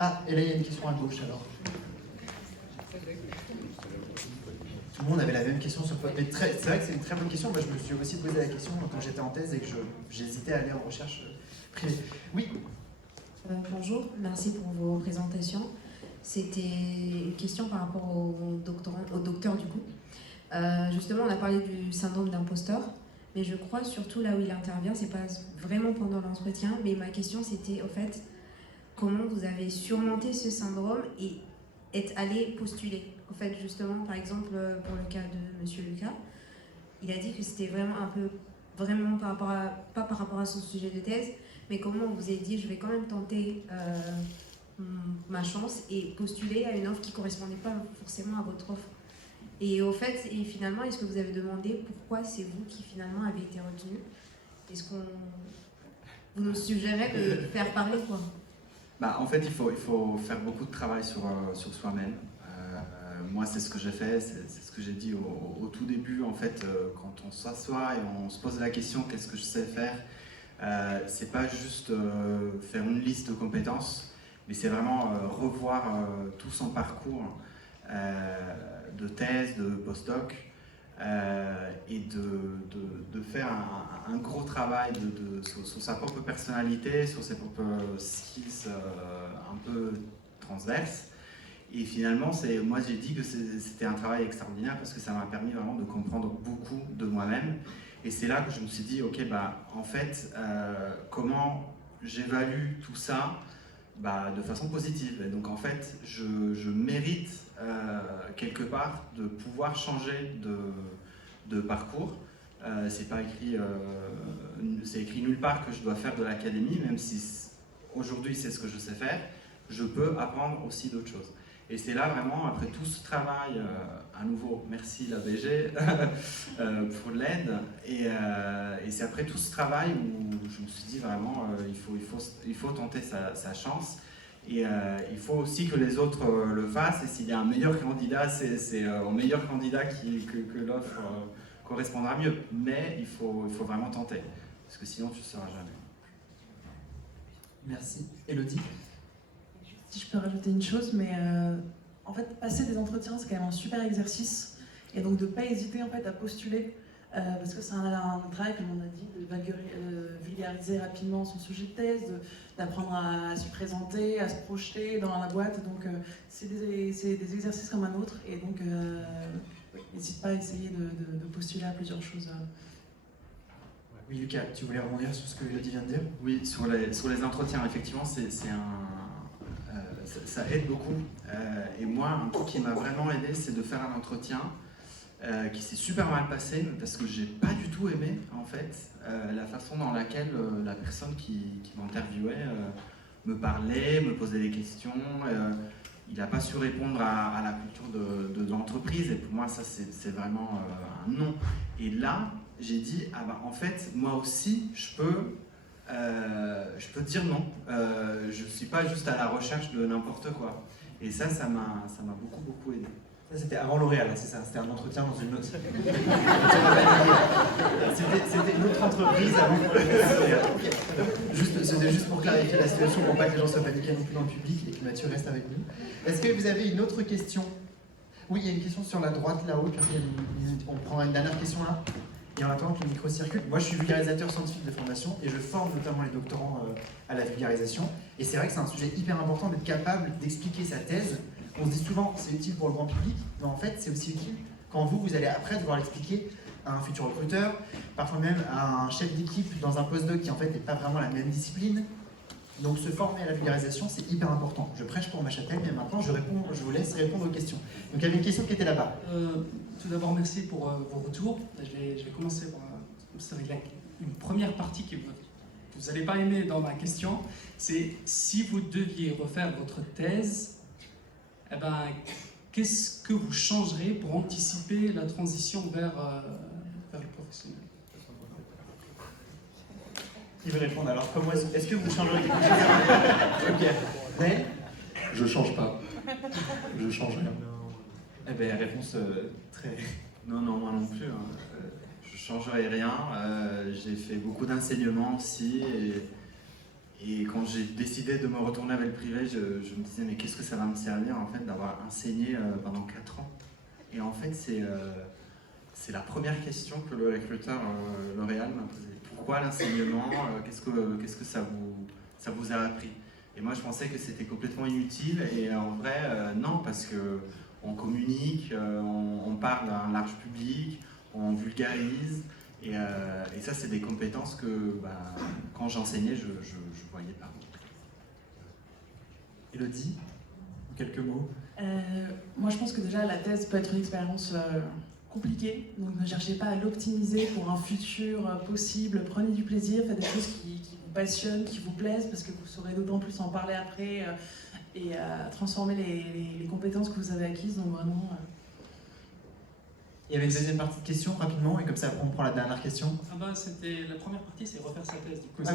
Ah, et là il y a une question à gauche alors. Tout le monde avait la même question sur le mais c'est vrai que c'est une très bonne question. Moi je me suis aussi posé la question quand j'étais en thèse et que j'hésitais à aller en recherche privée. Oui. Bonjour, merci pour vos présentations. C'était une question par rapport au docteur du coup. Justement, on a parlé du syndrome d'imposteur, mais je crois surtout là où il intervient, c'est pas vraiment pendant l'entretien, mais ma question c'était au fait comment vous avez surmonté ce syndrome et être allé postuler. En fait, justement, par exemple, pour le cas de Monsieur Lucas, il a dit que c'était vraiment pas par rapport à son sujet de thèse, mais comment on vous a dit, je vais quand même tenter ma chance et postuler à une offre qui ne correspondait pas forcément à votre offre. Et au fait, finalement, est-ce que vous avez demandé pourquoi c'est vous qui finalement avez été retenu? Est-ce qu'on vous nous suggérez de faire parler quoi? En fait, il faut faire beaucoup de travail sur soi-même. Moi, c'est ce que j'ai fait, c'est ce que j'ai dit au tout début. En fait, quand on s'assoit et on se pose la question qu'est-ce que je sais faire, c'est pas juste faire une liste de compétences, mais c'est vraiment revoir tout son parcours de thèse, de postdoc, et de faire un gros travail sur sa propre personnalité, sur ses propres skills un peu transverses. Et finalement, moi j'ai dit que c'était un travail extraordinaire parce que ça m'a permis vraiment de comprendre beaucoup de moi-même. Et c'est là que je me suis dit, ok, en fait, comment j'évalue tout ça de façon positive. Et donc en fait, je mérite quelque part de pouvoir changer de parcours. C'est pas écrit, c'est écrit nulle part que je dois faire de l'académie, même si aujourd'hui c'est ce que je sais faire. Je peux apprendre aussi d'autres choses. Et c'est là vraiment, après tout ce travail, à nouveau, merci la BG pour l'aide. Et c'est après tout ce travail où je me suis dit vraiment, il faut tenter sa chance. Et il faut aussi que les autres le fassent. Et s'il y a un meilleur candidat, c'est au meilleur candidat que l'offre correspondra mieux. Mais il faut vraiment tenter, parce que sinon tu ne sauras jamais. Merci. Élodie? Si je peux rajouter une chose, mais en fait, passer des entretiens, c'est quand même un super exercice. Et donc de ne pas hésiter en fait, à postuler, parce que c'est un travail, comme on a dit, de vulgariser rapidement son sujet de thèse, d'apprendre à se présenter, à se projeter dans la boîte. Donc c'est des exercices comme un autre. Et donc, n'hésite pas à essayer de postuler à plusieurs choses. Oui, Lucas, tu voulais rebondir sur ce que Élodie vient de dire? Oui, sur les entretiens, effectivement, ça aide beaucoup. Et moi, un truc qui m'a vraiment aidé, c'est de faire un entretien qui s'est super mal passé, parce que j'ai pas du tout aimé, en fait, la façon dans laquelle la personne qui m'interviewait me parlait, me posait des questions. Il n'a pas su répondre à la culture de l'entreprise, et pour moi, ça, c'est vraiment un non. Et là, j'ai dit, en fait, moi aussi, je peux dire non. Je ne suis pas juste à la recherche de n'importe quoi. Et ça m'a beaucoup aidé. Ça, c'était avant L'Oréal, c'est ça? C'était un entretien dans une autre... C'était une autre entreprise avant L'Oréal. C'était juste pour clarifier la situation, pour pas que les gens soient paniqués non plus dans le public et que Mathieu reste avec nous. Est-ce que vous avez une autre question? Oui, il y a une question sur la droite là-haut, puis après on prendra une dernière question là. Et en attendant que le micro circule, moi je suis vulgarisateur scientifique de formation et je forme notamment les doctorants à la vulgarisation. Et c'est vrai que c'est un sujet hyper important d'être capable d'expliquer sa thèse. On se dit souvent c'est utile pour le grand public, mais en fait c'est aussi utile quand vous allez après devoir l'expliquer à un futur recruteur, parfois même à un chef d'équipe dans un postdoc qui en fait n'est pas vraiment la même discipline. Donc se former à la vulgarisation, c'est hyper important. Je prêche pour ma chapelle, mais maintenant je vous laisse répondre aux questions. Donc il y avait une question qui était là-bas. Tout d'abord, merci pour vos retours. Je vais commencer avec une première partie que vous n'allez pas aimer dans ma question. C'est si vous deviez refaire votre thèse, eh ben, qu'est-ce que vous changerez pour anticiper la transition vers le professionnel? Qui veut répondre? Alors, comment est-ce que vous changeriez quelque chose? Ok. Naël? Je change pas. Je change rien. Eh bien, réponse très... Non, moi non plus. Je ne changerai rien. J'ai fait beaucoup d'enseignement aussi. Et quand j'ai décidé de me retourner vers le privé, je me disais, mais qu'est-ce que ça va me servir en fait d'avoir enseigné pendant 4 ans? Et en fait, c'est la première question que le recruteur L'Oréal m'a posée. Pourquoi l'enseignement? Qu'est-ce que ça vous a appris? Et moi, je pensais que c'était complètement inutile. Et en vrai, non, parce que on communique, on parle à un large public, on vulgarise. Et ça, c'est des compétences que, quand j'enseignais, je ne voyais pas. Élodie, quelques mots? Moi, je pense que déjà, la thèse peut être une expérience compliquée. Donc, ne cherchez pas à l'optimiser pour un futur possible. Prenez du plaisir, faites des choses qui vous passionnent, qui vous plaisent, parce que vous saurez d'autant plus en parler après et transformer les compétences que vous avez acquises. Donc, vraiment... Il y avait une deuxième partie de question, rapidement, et comme ça, on prend la dernière question. Ah bah, c'était la première partie, c'est refaire sa thèse. Du coup, Ah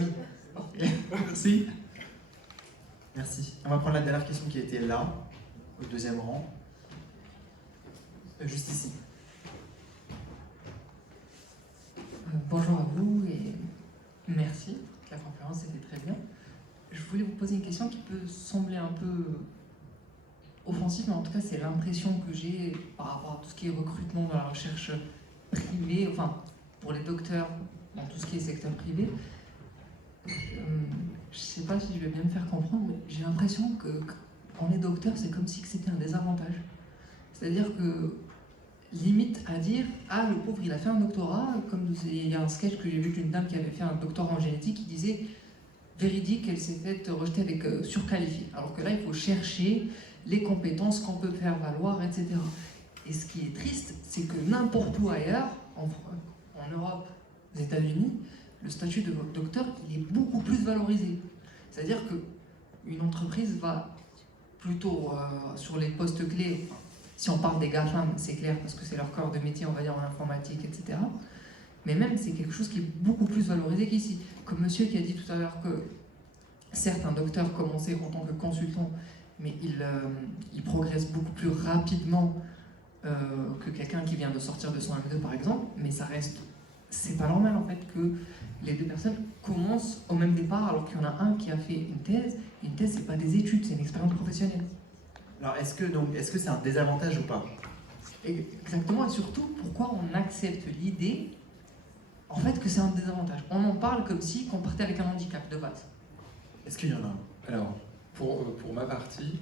oui. Merci. Merci. On va prendre la dernière question qui était là, au deuxième rang. Juste ici. Bonjour à vous et merci. La conférence était très bien. Je voulais vous poser une question qui peut sembler un peu offensive, mais en tout cas c'est l'impression que j'ai par rapport à tout ce qui est recrutement dans la recherche privée, enfin pour les docteurs dans tout ce qui est secteur privé. Je ne sais pas si je vais bien me faire comprendre, mais j'ai l'impression que quand on est docteur, c'est comme si c'était un désavantage. C'est-à-dire que limite à dire « Ah, le pauvre, il a fait un doctorat », comme il y a un sketch que j'ai vu d'une dame qui avait fait un doctorat en génétique qui disait véridique, elle s'est faite rejeter avec surqualifié. Alors que là, il faut chercher les compétences qu'on peut faire valoir, etc. Et ce qui est triste, c'est que n'importe où ailleurs, en Europe, aux États-Unis, le statut de docteur, il est beaucoup plus valorisé. C'est-à-dire qu'une entreprise va plutôt sur les postes clés, si on parle des GAFAM, c'est clair, parce que c'est leur corps de métier, on va dire, en informatique, etc. Mais même, c'est quelque chose qui est beaucoup plus valorisé qu'ici. Comme monsieur qui a dit tout à l'heure que, certes, un docteur commençait en tant que consultant, mais il progresse beaucoup plus rapidement que quelqu'un qui vient de sortir de son M2, par exemple, mais ça reste... C'est pas normal, en fait, que les deux personnes commencent au même départ, alors qu'il y en a un qui a fait une thèse. Une thèse, c'est pas des études, c'est une expérience professionnelle. Alors, est-ce que c'est un désavantage ou pas? Exactement, et surtout, pourquoi on accepte l'idée, en fait, que c'est un désavantage? On en parle comme si on partait avec un handicap de base. Est-ce qu'il y en a un? Alors, pour ma partie,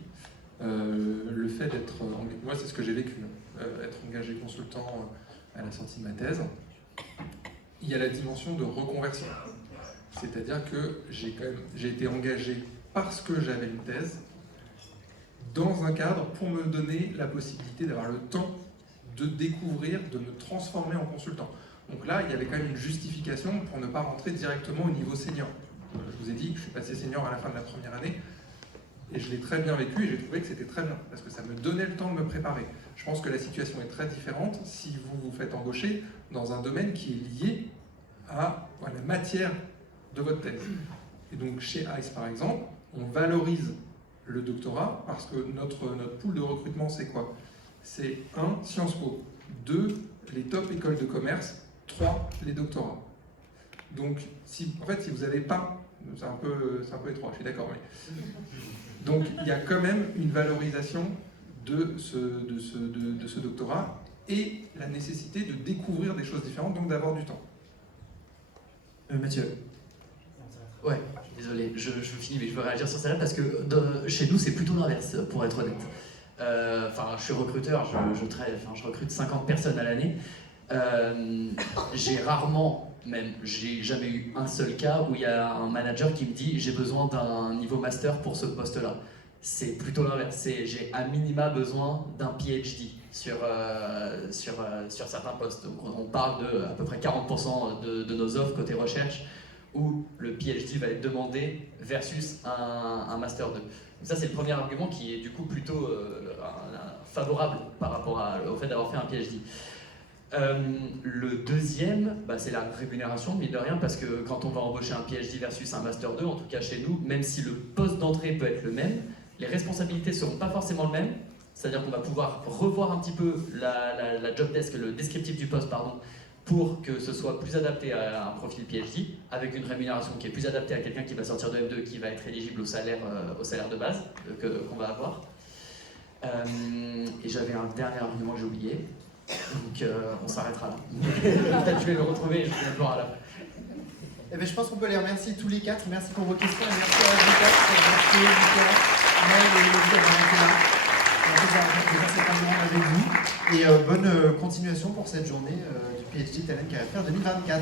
le fait d'être... Moi, c'est ce que j'ai vécu, être engagé consultant à la sortie de ma thèse. Il y a la dimension de reconversion. C'est-à-dire que j'ai été engagé parce que j'avais une thèse, dans un cadre pour me donner la possibilité d'avoir le temps de découvrir, de me transformer en consultant. Donc là, il y avait quand même une justification pour ne pas rentrer directement au niveau senior. Je vous ai dit que je suis passé senior à la fin de la première année, et je l'ai très bien vécu, et j'ai trouvé que c'était très bien, parce que ça me donnait le temps de me préparer. Je pense que la situation est très différente si vous vous faites embaucher dans un domaine qui est lié à la matière de votre thèse. Et donc chez ICE, par exemple, on valorise le doctorat parce que notre pool de recrutement, c'est quoi? C'est 1, Sciences Po, 2, les top écoles de commerce, 3, les doctorats. Donc, si vous n'avez pas... C'est un peu étroit, je suis d'accord, mais... Donc, il y a quand même une valorisation de ce doctorat, et la nécessité de découvrir des choses différentes, donc d'avoir du temps. Mathieu. Ouais, désolé, je finis, mais je veux réagir sur celle-là parce que chez nous, c'est plutôt l'inverse, pour être honnête. Enfin, je suis recruteur, je recrute 50 personnes à l'année. J'ai rarement, même, j'ai jamais eu un seul cas où il y a un manager qui me dit j'ai besoin d'un niveau master pour ce poste-là. C'est plutôt l'inverse, j'ai à minima besoin d'un PhD sur certains postes. Donc on parle de à peu près 40% de nos offres côté recherche où le PhD va être demandé versus un Master 2. Donc ça, c'est le premier argument qui est du coup plutôt favorable par rapport au fait d'avoir fait un PhD. Le deuxième, c'est la rémunération, mine de rien, parce que quand on va embaucher un PhD versus un Master 2, en tout cas chez nous, même si le poste d'entrée peut être le même, les responsabilités ne seront pas forcément le même. C'est-à-dire qu'on va pouvoir revoir un petit peu la job desk, le descriptif du poste, pardon, pour que ce soit plus adapté à un profil PhD, avec une rémunération qui est plus adaptée à quelqu'un qui va sortir de F2, qui va être éligible au salaire de base qu'on va avoir. Et j'avais un dernier argument que j'ai oublié, donc on s'arrêtera là. Peut-être que je vais le retrouver et je vais le voir à la fin. Eh bien, je pense qu'on peut les remercier tous les quatre. Merci pour vos questions et merci à vous quatre, Mathieu, Nicolas, Mel et Elodie d'avoir été là. On va faire cet moment avec vous. Et bonne continuation pour cette journée du PhD Talent Career Fair 2024.